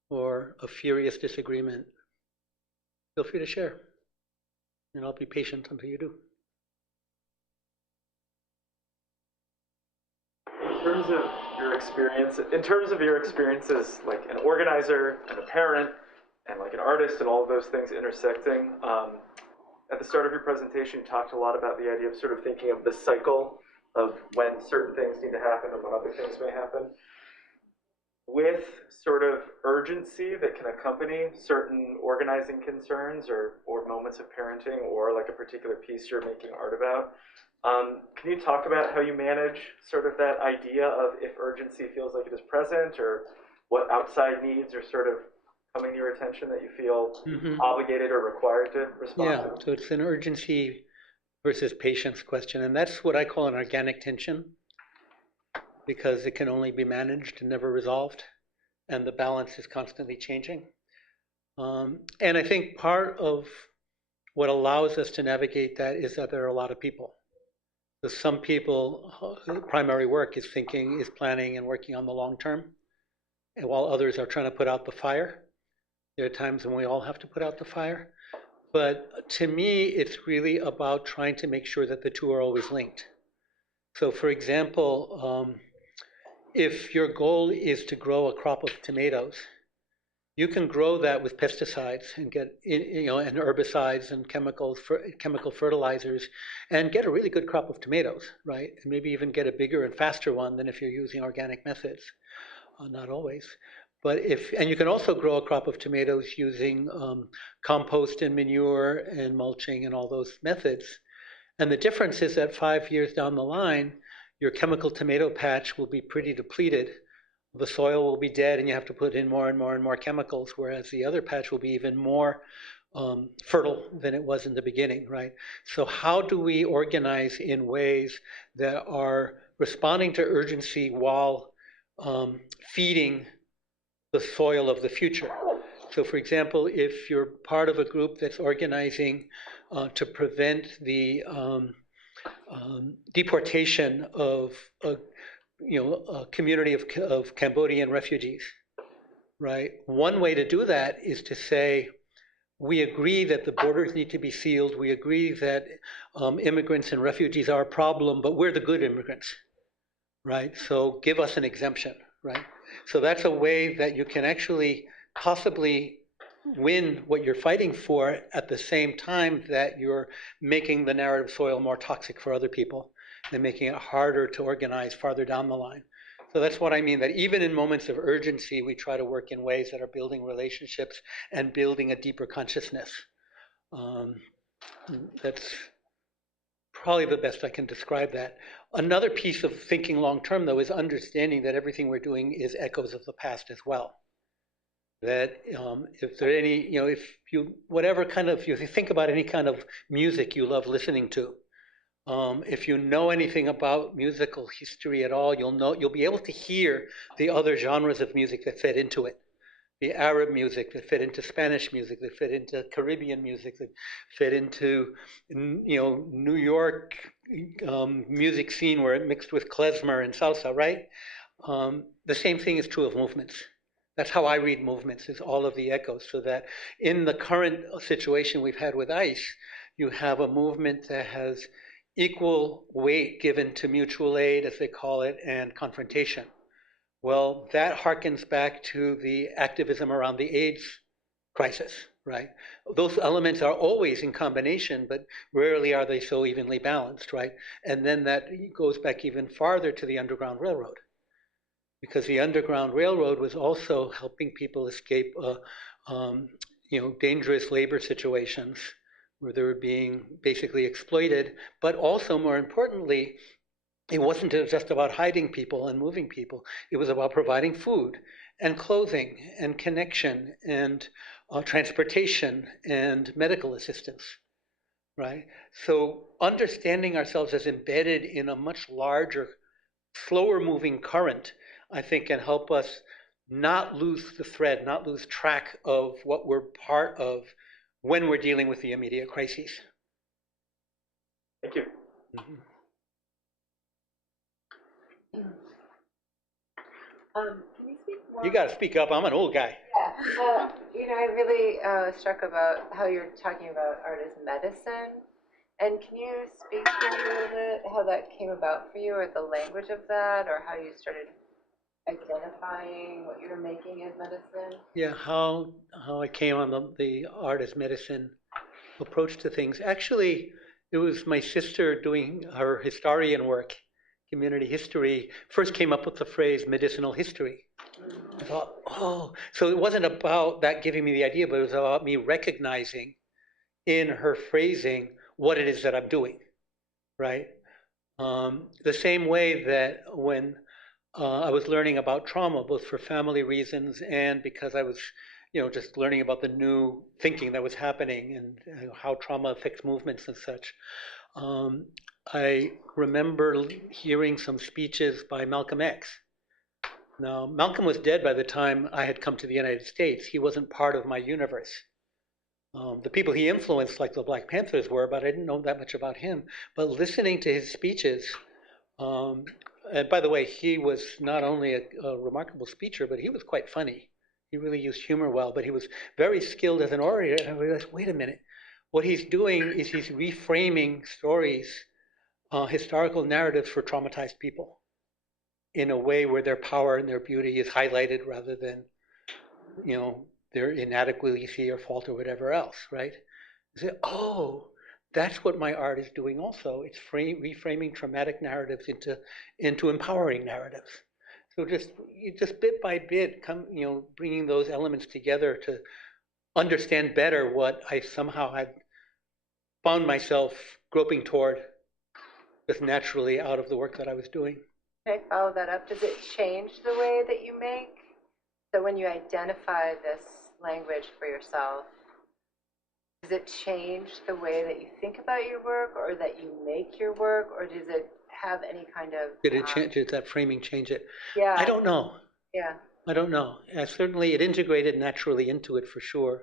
or a furious disagreement, feel free to share. And I'll be patient until you do. In terms of your experience as like an organizer and a parent and like an artist and all of those things intersecting, at the start of your presentation, you talked a lot about the idea of sort of thinking of the cycle of when certain things need to happen and when other things may happen. With sort of urgency that can accompany certain organizing concerns or moments of parenting or like a particular piece you're making art about, can you talk about how you manage sort of that idea of if urgency feels like it is present or what outside needs are sort of coming to your attention that you feel obligated or required to respond to? Yeah, so it's an urgency versus patience question, and that's what I call an organic tension, because it can only be managed and never resolved, and the balance is constantly changing. And I think part of what allows us to navigate that is that there are a lot of people. So some people, primary work is thinking, is planning and working on the long term, and while others are trying to put out the fire. There are times when we all have to put out the fire. But to me, it's really about trying to make sure that the two are always linked. So for example, if your goal is to grow a crop of tomatoes, you can grow that with pesticides and get, and herbicides and chemical fertilizers and get a really good crop of tomatoes, right? And maybe even get a bigger and faster one than if you're using organic methods. Not always. But and you can also grow a crop of tomatoes using compost and manure and mulching and all those methods. And the difference is that 5 years down the line, your chemical tomato patch will be pretty depleted. The soil will be dead and you have to put in more and more and more chemicals, whereas the other patch will be even more fertile than it was in the beginning, right? So how do we organize in ways that are responding to urgency while feeding the soil of the future? So for example, if you're part of a group that's organizing to prevent the deportation of a community of Cambodian refugees, right? One way to do that is to say, we agree that the borders need to be sealed. We agree that immigrants and refugees are a problem, but we're the good immigrants, right? So give us an exemption, right? So that's a way that you can actually possibly win what you're fighting for at the same time that you're making the narrative soil more toxic for other people and making it harder to organize farther down the line. So that's what I mean, that even in moments of urgency, we try to work in ways that are building relationships and building a deeper consciousness. That's probably the best I can describe that. Another piece of thinking long term, though, is understanding that everything we're doing is echoes of the past as well. That if there are any, if you, whatever kind of, if you think about any kind of music you love listening to, if you know anything about musical history at all, you'll be able to hear the other genres of music that fit into it. The Arab music that fit into Spanish music, that fit into Caribbean music, that fit into, New York music scene where it mixed with klezmer and salsa, right? The same thing is true of movements. That's how I read movements, is all of the echoes, so that in the current situation we've had with ICE, you have a movement that has equal weight given to mutual aid, as they call it, and confrontation. Well, that harkens back to the activism around the AIDS crisis, right? Those elements are always in combination, but rarely are they so evenly balanced, right? And then that goes back even farther to the Underground Railroad, because the Underground Railroad was also helping people escape, dangerous labor situations where they were being basically exploited, but also, more importantly, it wasn't just about hiding people and moving people. It was about providing food and clothing and connection and transportation and medical assistance, right? So understanding ourselves as embedded in a much larger, slower moving current, I think, can help us not lose the thread, not lose track of what we're part of when we're dealing with the immediate crises. Thank you. Mm-hmm. Can you speak more? You got to speak up. I'm an old guy. Yeah. I really struck about how you're talking about art as medicine. And can you speak to a little bit how that came about for you, or the language of that, or how you started identifying what you're making as medicine? Yeah, how I came on the art as medicine approach to things. Actually, it was my sister doing her historian work, community history, first came up with the phrase medicinal history. I thought, oh, so it wasn't about that giving me the idea, but it was about me recognizing in her phrasing what it is that I'm doing, right? The same way that when I was learning about trauma, both for family reasons and because I was, just learning about the new thinking that was happening and how trauma affects movements and such. I remember hearing some speeches by Malcolm X. Now, Malcolm was dead by the time I had come to the United States. He wasn't part of my universe. The people he influenced, like the Black Panthers, were, but I didn't know that much about him. But listening to his speeches, and by the way, he was not only a remarkable speaker, but he was quite funny. He really used humor well, but he was very skilled as an orator. And I realized, wait a minute, what he's doing is he's reframing stories, historical narratives for traumatized people in a way where their power and their beauty is highlighted rather than, their inadequacy or fault or whatever else, right? You say, oh, that's what my art is doing also. It's reframing traumatic narratives into empowering narratives. So just bit by bit, bringing those elements together to understand better what I somehow had found myself groping toward just naturally out of the work that I was doing. Can I follow that up? Does it change the way that you make? So when you identify this language for yourself, does it change the way that you think about your work, or that you make your work, or does it have any kind of... Did it change? Did that framing change it? Yeah. I don't know. Yeah. I don't know. Certainly it integrated naturally into it for sure.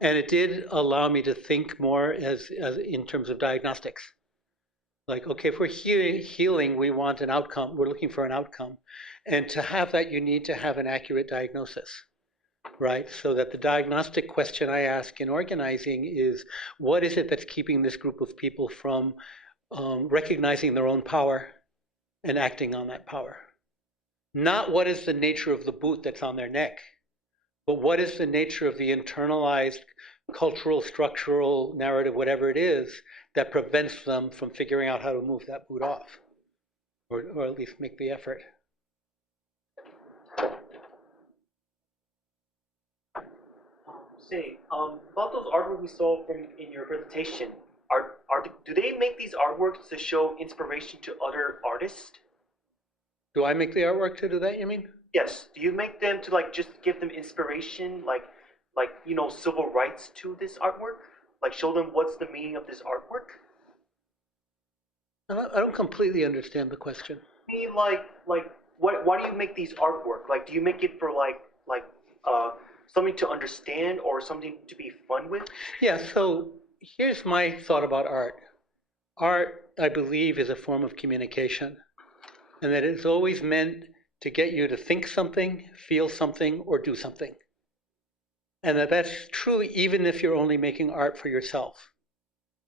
And it did allow me to think more as in terms of diagnostics. Like, okay, if we're healing, we want an outcome. We're looking for an outcome. And to have that, you need to have an accurate diagnosis, right? So that the diagnostic question I ask in organizing is, what is it that's keeping this group of people from recognizing their own power and acting on that power? Not what is the nature of the boot that's on their neck, But what is the nature of the internalized cultural, structural, narrative, whatever it is, that prevents them from figuring out how to move that boot off, or at least make the effort? About those artworks we saw in your presentation, do they make these artworks to show inspiration to other artists? Do I make the artwork to do that, you mean? Yes. Do you make them to like just give them inspiration, like civil rights to this artwork? Like show them what's the meaning of this artwork? I don't completely understand the question. I mean, why do you make these artwork? Like, do you make it for something to understand or something to be fun with? Yeah, so here's my thought about art. Art, I believe, is a form of communication, and that it's always meant to get you to think something, feel something, or do something. And that's true even if you're only making art for yourself.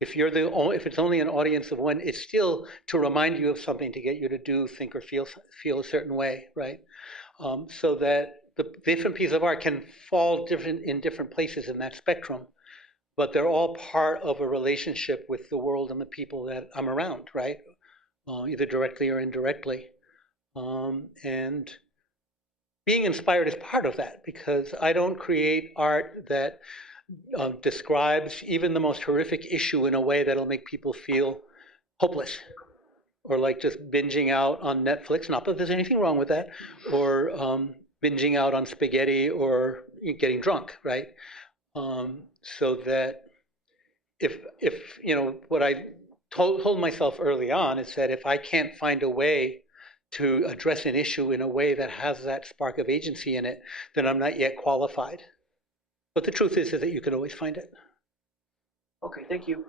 If it's only an audience of one, it's still to remind you of something, to get you to do, think, or feel a certain way, right? So that the different pieces of art can fall in different places in that spectrum, but they're all part of a relationship with the world and the people that I'm around, right? Either directly or indirectly. And being inspired is part of that, because I don't create art that describes even the most horrific issue in a way that'll make people feel hopeless, or like just binging out on Netflix. Not that there's anything wrong with that, or binging out on spaghetti, or getting drunk, right? So that if what I told myself early on is that if I can't find a way to address an issue in a way that has that spark of agency in it, then I'm not yet qualified. But the truth is that you can always find it. Okay, thank you.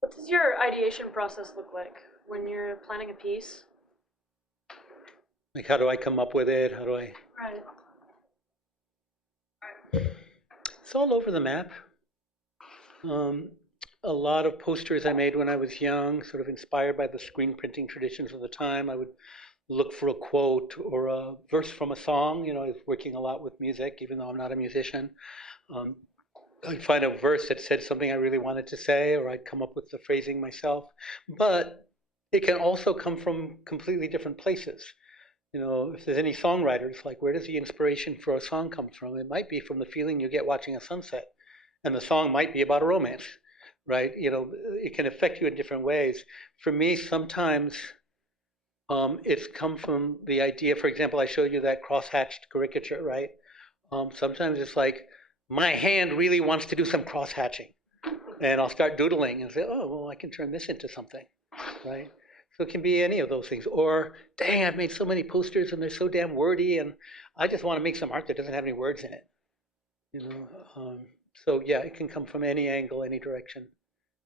What does your ideation process look like when you're planning a piece? Like, how do I come up with it? How do I? Right. It's all over the map. A lot of posters I made when I was young, sort of inspired by the screen printing traditions of the time. I would look for a quote or a verse from a song. I was working a lot with music, even though I'm not a musician. I'd find a verse that said something I really wanted to say, or I'd come up with the phrasing myself. But it can also come from completely different places. If there's any songwriters, like, where does the inspiration for a song come from? It might be from the feeling you get watching a sunset, and the song might be about a romance, right? It can affect you in different ways. For me, sometimes it's come from the idea. For example, I showed you that cross-hatched caricature, right? Sometimes it's like, my hand really wants to do some cross-hatching, and I'll start doodling and say, oh, well, I can turn this into something, right? So it can be any of those things. Or, dang, I've made so many posters and they're so damn wordy, and I just want to make some art that doesn't have any words in it. So yeah, it can come from any angle, any direction.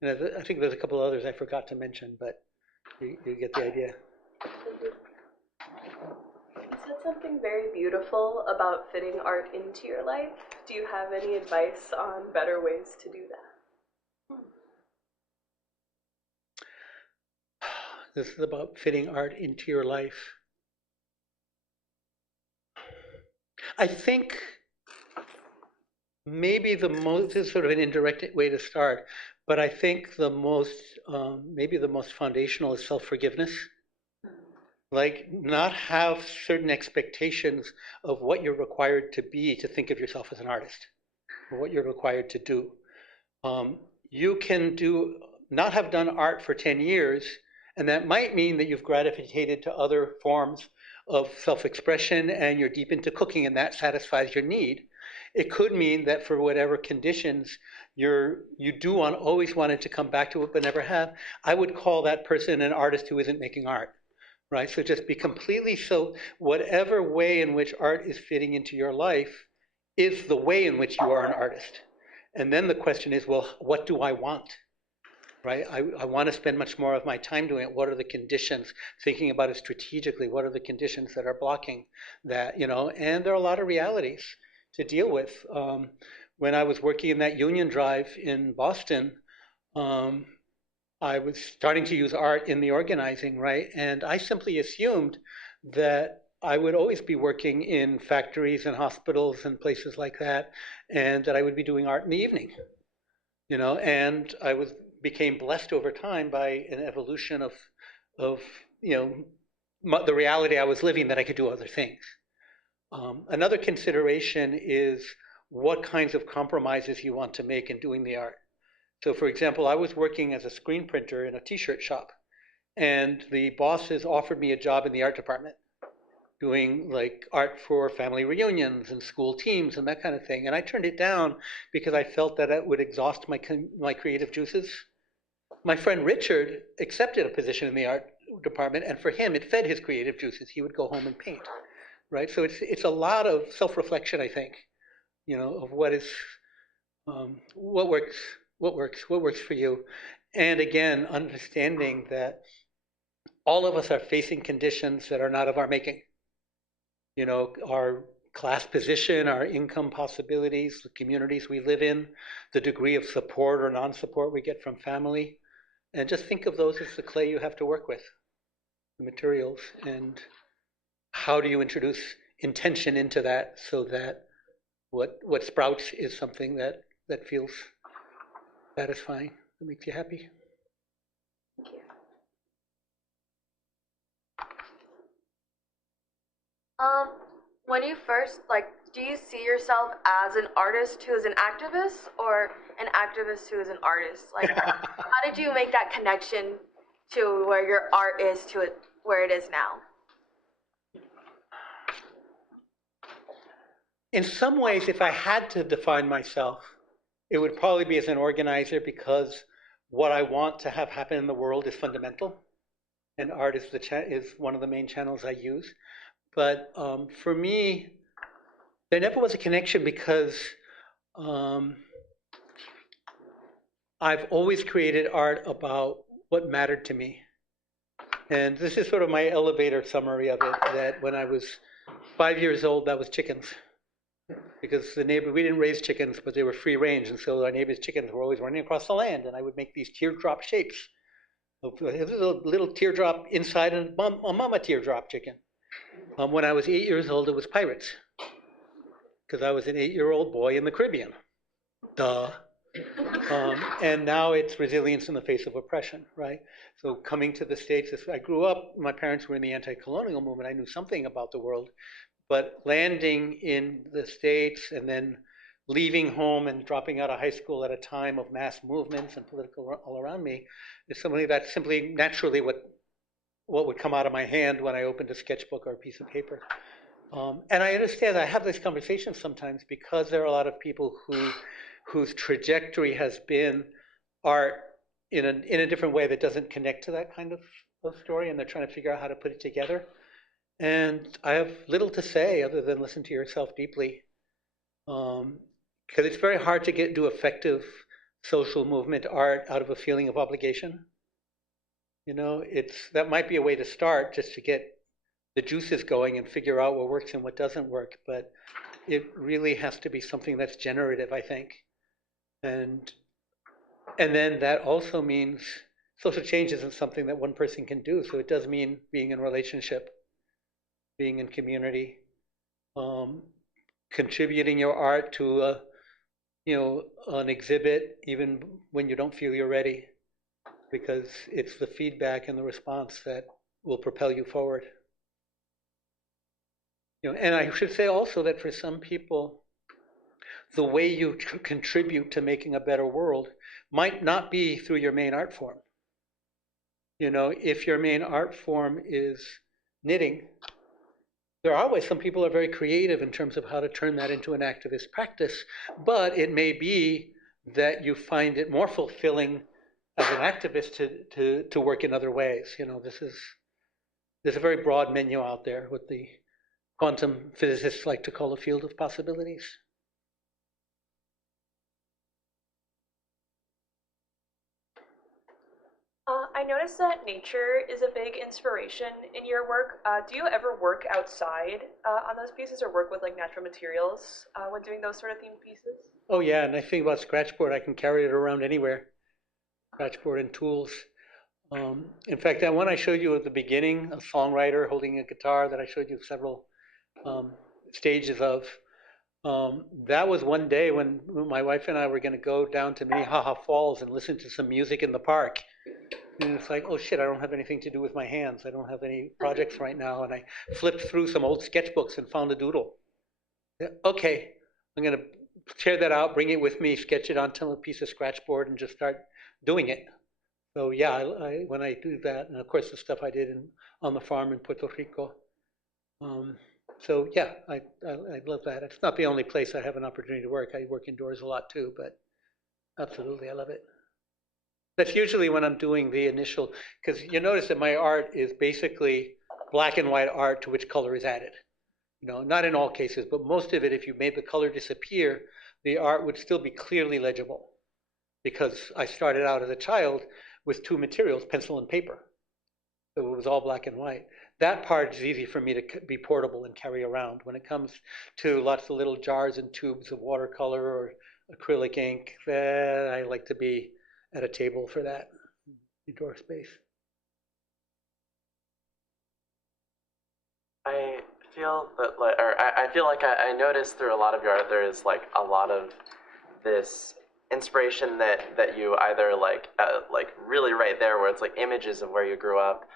And I think there's a couple others I forgot to mention, but you get the idea. You said something very beautiful about fitting art into your life. Do you have any advice on better ways to do that? This is about fitting art into your life. I think maybe this is sort of an indirect way to start, but I think maybe the most foundational is self-forgiveness. Like, not have certain expectations of what you're required to be to think of yourself as an artist, or what you're required to do. You can not have done art for 10 years, and that might mean that you've gravitated to other forms of self-expression and you're deep into cooking and that satisfies your need. It could mean that for whatever conditions you always wanted to come back to it but never have. I would call that person an artist who isn't making art, right? So just be completely, so whatever way in which art is fitting into your life is the way in which you are an artist. And then the question is, well, what do I want? Right? I want to spend much more of my time doing it. What are the conditions? Thinking about it strategically. What are the conditions that are blocking that? And there are a lot of realities to deal with. When I was working in that union drive in Boston, a I was starting to use art in the organizing, right? And I simply assumed that I would always be working in factories and hospitals and places like that, and that I would be doing art in the evening, and I became blessed over time by an evolution of the reality I was living, that I could do other things. Another consideration is what kinds of compromises you want to make in doing the art. So, for example, I was working as a screen printer in a t-shirt shop, and the bosses offered me a job in the art department, doing like art for family reunions and school teams and that kind of thing. And I turned it down because I felt that it would exhaust my creative juices. My friend Richard accepted a position in the art department, and for him, it fed his creative juices. He would go home and paint, right? So it's a lot of self-reflection, I think, of what works for you. And again, understanding that all of us are facing conditions that are not of our making. Our class position, our income possibilities, the communities we live in, the degree of support or non-support we get from family. And just think of those as the clay you have to work with, the materials, and how do you introduce intention into that so that what sprouts is something that feels satisfying, that makes you happy. Thank you. When you first, do you see yourself as an artist who is an activist, or an activist who is an artist? How did you make that connection to where your art is to where it is now? In some ways, if I had to define myself, it would probably be as an organizer, because what I want to have happen in the world is fundamental, and art is one of the main channels I use. But for me, there never was a connection, because I've always created art about what mattered to me. And this is sort of my elevator summary of it, that when I was 5 years old, that was chickens. Because we didn't raise chickens, but they were free range. And so our neighbor's chickens were always running across the land, and I would make these teardrop shapes. A little teardrop inside a mama teardrop chicken. When I was 8 years old, it was pirates, because I was an 8-year-old boy in the Caribbean. Duh. And now it's resilience in the face of oppression, right? So coming to the States, I grew up, my parents were in the anti-colonial movement. I knew something about the world, but landing in the States and then leaving home and dropping out of high school at a time of mass movements and political all around me is something that's simply naturally what would come out of my hand when I opened a sketchbook or a piece of paper. And I understand, I have these conversations sometimes because there are a lot of people whose trajectory has been art in a different way that doesn't connect to that kind of story, and they're trying to figure out how to put it together. And I have little to say other than listen to yourself deeply, because it's very hard to do effective social movement art out of a feeling of obligation. That might be a way to start, just to get the juices going and figure out what works and what doesn't work. But it really has to be something that's generative, I think. And then that also means social change isn't something that one person can do. So it does mean being in relationship, being in community, contributing your art to an exhibit even when you don't feel you're ready, because it's the feedback and the response that will propel you forward. And I should say also that for some people, the way you contribute to making a better world might not be through your main art form. If your main art form is knitting, there are always some people are very creative in terms of how to turn that into an activist practice, but it may be that you find it more fulfilling as an activist to work in other ways. There's a very broad menu out there, what the quantum physicists like to call a field of possibilities. I noticed that nature is a big inspiration in your work. Do you ever work outside on those pieces, or work with natural materials when doing those sort of themed pieces? Oh yeah, and I think about scratchboard. I can carry it around anywhere. Scratchboard and tools. In fact, that one I showed you at the beginning, a songwriter holding a guitar that I showed you several stages of, that was one day when my wife and I were going to go down to Minnehaha Falls and listen to some music in the park. And it's like, oh shit, I don't have anything to do with my hands. I don't have any projects right now. And I flipped through some old sketchbooks and found a doodle. Okay, I'm going to tear that out, bring it with me, sketch it onto a piece of scratchboard, and just start doing it. So yeah, when I do that, and of course the stuff I did on the farm in Puerto Rico. So yeah, I love that. It's not the only place I have an opportunity to work. I work indoors a lot too, but absolutely, I love it. That's usually when I'm doing the initial, because you notice that my art is basically black and white art to which color is added. You know, not in all cases, but most of it, if you made the color disappear, the art would still be clearly legible. Because I started out as a child with two materials, pencil and paper. So it was all black and white. That part is easy for me to be portable and carry around. When it comes to lots of little jars and tubes of watercolor or acrylic ink, I like to be at a table for that indoor space. I feel that, I feel like I noticed through a lot of your art there is like a lot of this inspiration that you either like really right there where it's like images of where you grew up,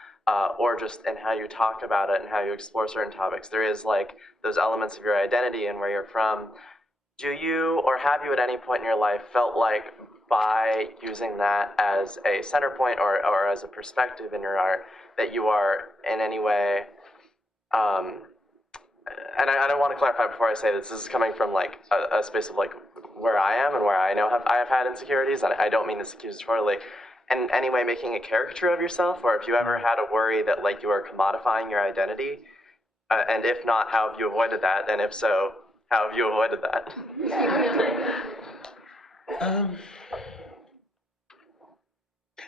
or just in how you talk about it and how you explore certain topics. There is like those elements of your identity and where you're from. Do you, or have you at any point in your life felt like by using that as a center point or as a perspective in your art that you are in any way, and I want to clarify before I say this is coming from like a space of like where I am and where I know I have had insecurities, and I don't mean this accusatorily, in any way making a caricature of yourself, or if you ever had a worry that like you are commodifying your identity, and if not, how have you avoided that, and if so, how have you avoided that?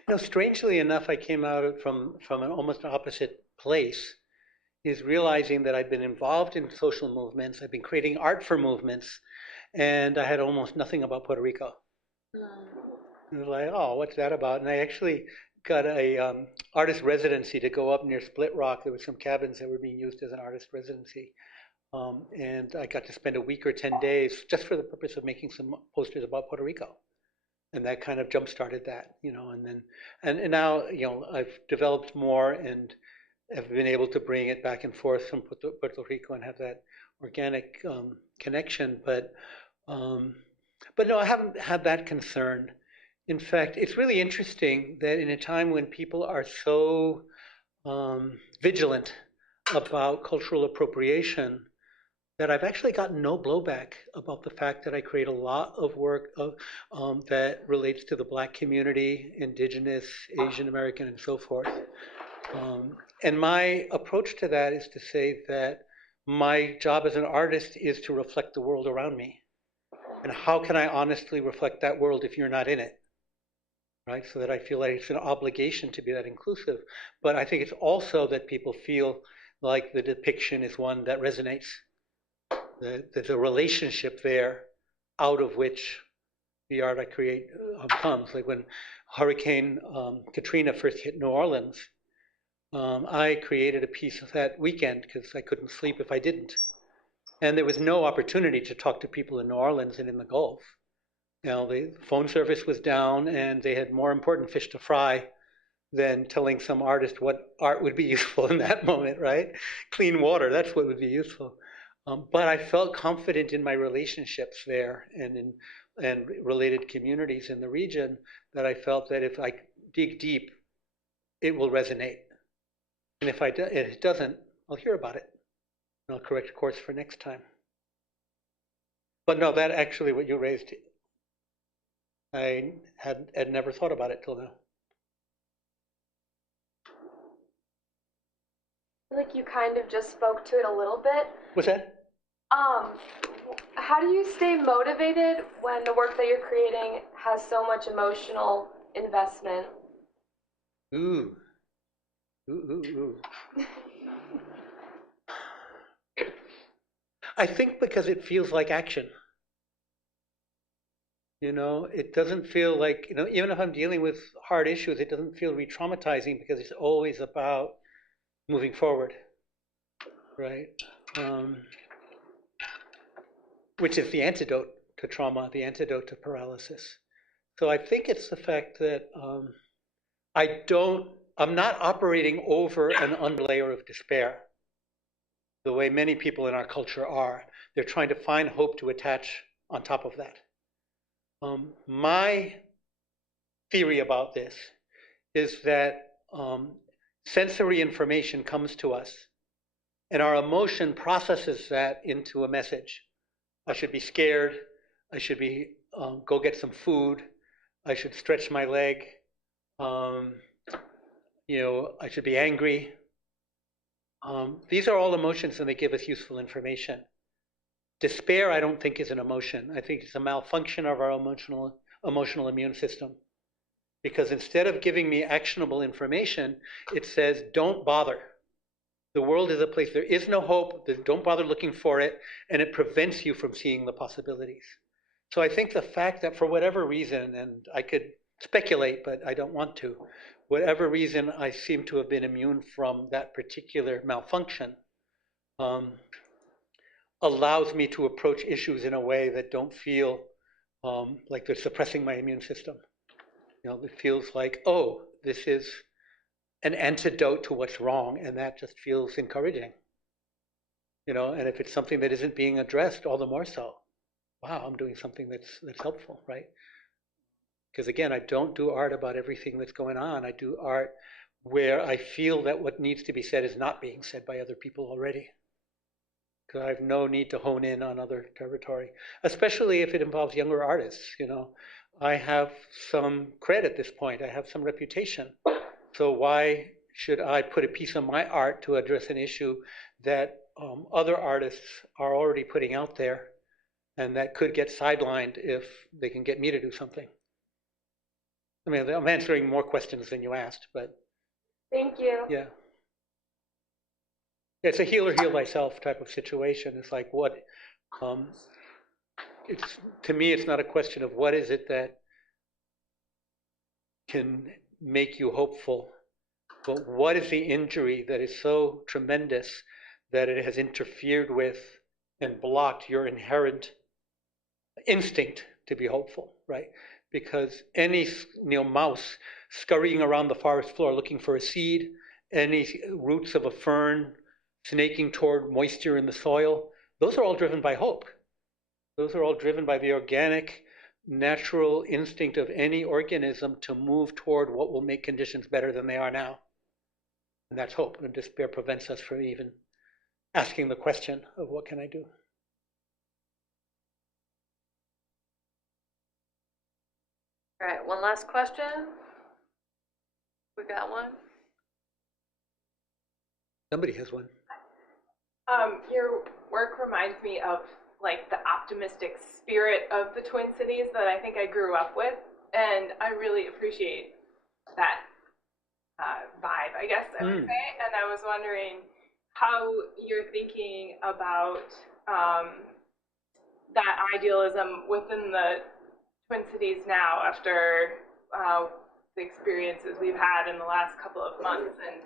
No, strangely enough, I came out from an almost opposite place, is realizing that I've been involved in social movements, I've been creating art for movements, and I had almost nothing about Puerto Rico. It was like, oh, what's that about? And I actually got a artist residency to go up near Split Rock. There were some cabins that were being used as an artist residency. And I got to spend a week or 10 days just for the purpose of making some posters about Puerto Rico. And that kind of jump-started that, you know, and then, and now, you know, I've developed more and have been able to bring it back and forth from Puerto Rico and have that organic connection. But no, I haven't had that concern. In fact, it's really interesting that in a time when people are so vigilant about cultural appropriation, that I've actually gotten no blowback about the fact that I create a lot of work that relates to the Black community, Indigenous, Asian American, and so forth. And my approach to that is to say that my job as an artist is to reflect the world around me. And how can I honestly reflect that world if you're not in it? Right? So that I feel like it's an obligation to be that inclusive. But I think it's also that people feel like the depiction is one that resonates. There's a relationship there out of which the art I create comes. Like when Hurricane Katrina first hit New Orleans, I created a piece of that weekend because I couldn't sleep if I didn't. And there was no opportunity to talk to people in New Orleans and in the Gulf. You know, the phone service was down and they had more important fish to fry than telling some artist what art would be useful in that moment, right? Clean water, that's what would be useful. But I felt confident in my relationships there and related communities in the region that I felt that if I dig deep, it will resonate. And if it doesn't, I'll hear about it. And I'll correct course for next time. But no, that actually what you raised, I had never thought about it till now. I feel like you kind of just spoke to it a little bit. What's that? How do you stay motivated when the work that you're creating has so much emotional investment? Ooh. I think because it feels like action. You know, it doesn't feel like, you know, even if I'm dealing with hard issues, it doesn't feel re-traumatizing because it's always about moving forward, right? Which is the antidote to trauma, the antidote to paralysis. So I think it's the fact that I'm not operating over an underlayer of despair the way many people in our culture are. They're trying to find hope to attach on top of that. My theory about this is that sensory information comes to us and our emotion processes that into a message. I should be scared. I should be go get some food. I should stretch my leg. You know, I should be angry. These are all emotions and they give us useful information. Despair, I don't think, is an emotion. I think it's a malfunction of our emotional immune system. Because instead of giving me actionable information, it says, don't bother. The world is a place, there is no hope, don't bother looking for it, and it prevents you from seeing the possibilities. So I think the fact that for whatever reason, and I could speculate, but I don't want to, whatever reason I seem to have been immune from that particular malfunction, allows me to approach issues in a way that don't feel like they're suppressing my immune system. You know, it feels like, oh, this is an antidote to what's wrong, and that just feels encouraging. You know, and if it's something that isn't being addressed, all the more so. Wow, I'm doing something that's helpful, right? Because again, I don't do art about everything that's going on. I do art where I feel that what needs to be said is not being said by other people already. Because I have no need to hone in on other territory, especially if it involves younger artists. You know, I have some cred at this point. I have some reputation. So why should I put a piece of my art to address an issue that other artists are already putting out there and that could get sidelined if they can get me to do something? I mean, I'm answering more questions than you asked, but. Thank you. Yeah. It's a heal or heal thyself type of situation. It's like what, to me, it's not a question of what is it that can make you hopeful, but what is the injury that is so tremendous that it has interfered with and blocked your inherent instinct to be hopeful, right? Because any mouse scurrying around the forest floor looking for a seed, any roots of a fern snaking toward moisture in the soil, those are all driven by hope. Those are all driven by the organic, natural instinct of any organism to move toward what will make conditions better than they are now. And that's hope. And despair prevents us from even asking the question of what can I do? All right, one last question. We got one. Somebody has one. Your work reminds me of like the optimistic spirit of the Twin Cities that I think I grew up with, and I really appreciate that vibe, I guess I would say. And I was wondering how you're thinking about that idealism within the Twin Cities now after the experiences we've had in the last couple of months, and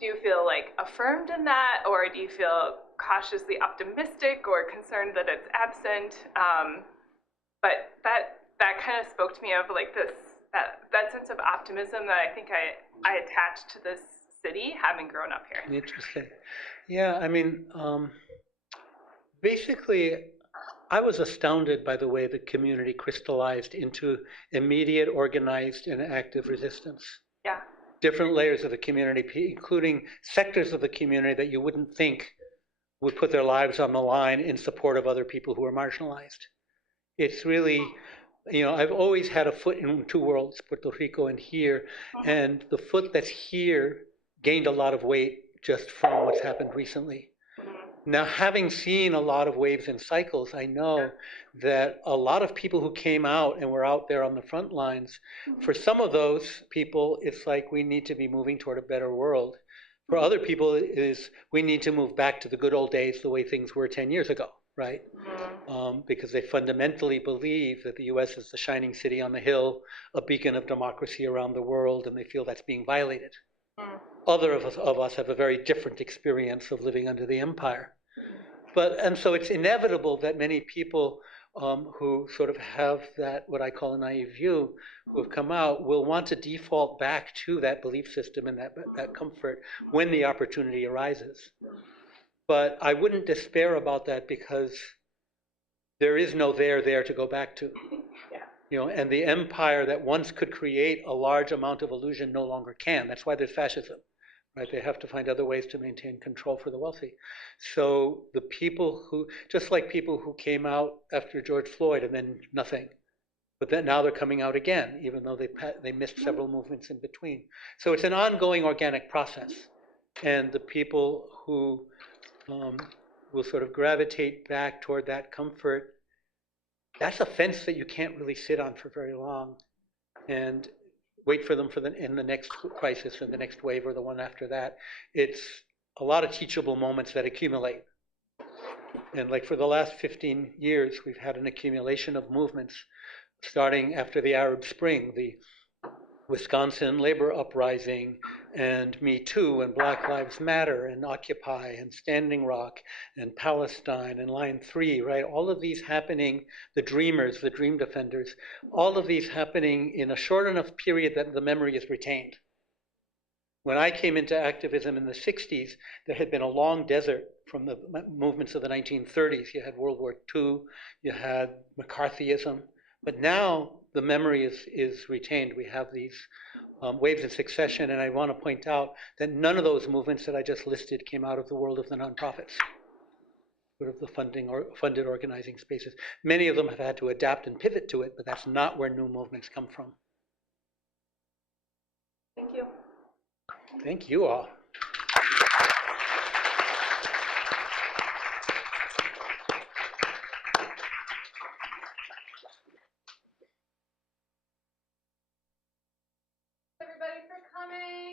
do you feel like affirmed in that, or do you feel cautiously optimistic or concerned that it's absent? But that kind of spoke to me of like that sense of optimism that I think I attached to this city having grown up here. Interesting. Yeah, I mean, basically, I was astounded by the way the community crystallized into immediate, organized, and active resistance. Yeah. Different layers of the community, including sectors of the community that you wouldn't think would put their lives on the line in support of other people who are marginalized. It's really, you know, I've always had a foot in two worlds, Puerto Rico and here, and the foot that's here gained a lot of weight just from what's happened recently. Now, having seen a lot of waves and cycles, I know that a lot of people who came out and were out there on the front lines, for some of those people, it's like we need to be moving toward a better world. For other people, it is we need to move back to the good old days, the way things were 10 years ago. right? Because they fundamentally believe that the U.S. is the shining city on the hill, a beacon of democracy around the world, and they feel that's being violated. Other of us have a very different experience of living under the empire. And so it's inevitable that many people who sort of have that, what I call a naive view, who have come out, will want to default back to that belief system and that comfort when the opportunity arises. But I wouldn't despair about that, because there is no there to go back to. And the empire that once could create a large amount of illusion no longer can. That's why there's fascism, right? They have to find other ways to maintain control for the wealthy. So the people who, just like people who came out after George Floyd and then nothing, but then now they're coming out again, even though they missed several movements in between. So it's an ongoing organic process. And the people who will sort of gravitate back toward that comfort, that's a fence that you can't really sit on for very long and wait for them in the next crisis or the next wave or the one after that. It's a lot of teachable moments that accumulate. And like for the last 15 years, we've had an accumulation of movements, starting after the Arab Spring, the Wisconsin labor uprising, and Me Too, and Black Lives Matter, and Occupy, and Standing Rock, and Palestine, and Line 3, right? All of these happening, the Dreamers, the Dream Defenders, all of these happening in a short enough period that the memory is retained. When I came into activism in the 60s, there had been a long desert from the movements of the 1930s. You had World War II, you had McCarthyism, but now the memory is retained. We have these waves in succession, and I want to point out that none of those movements that I just listed came out of the world of the nonprofits, sort of the funded organizing spaces. Many of them have had to adapt and pivot to it, but that's not where new movements come from. Thank you. Thank you all. Everybody for coming.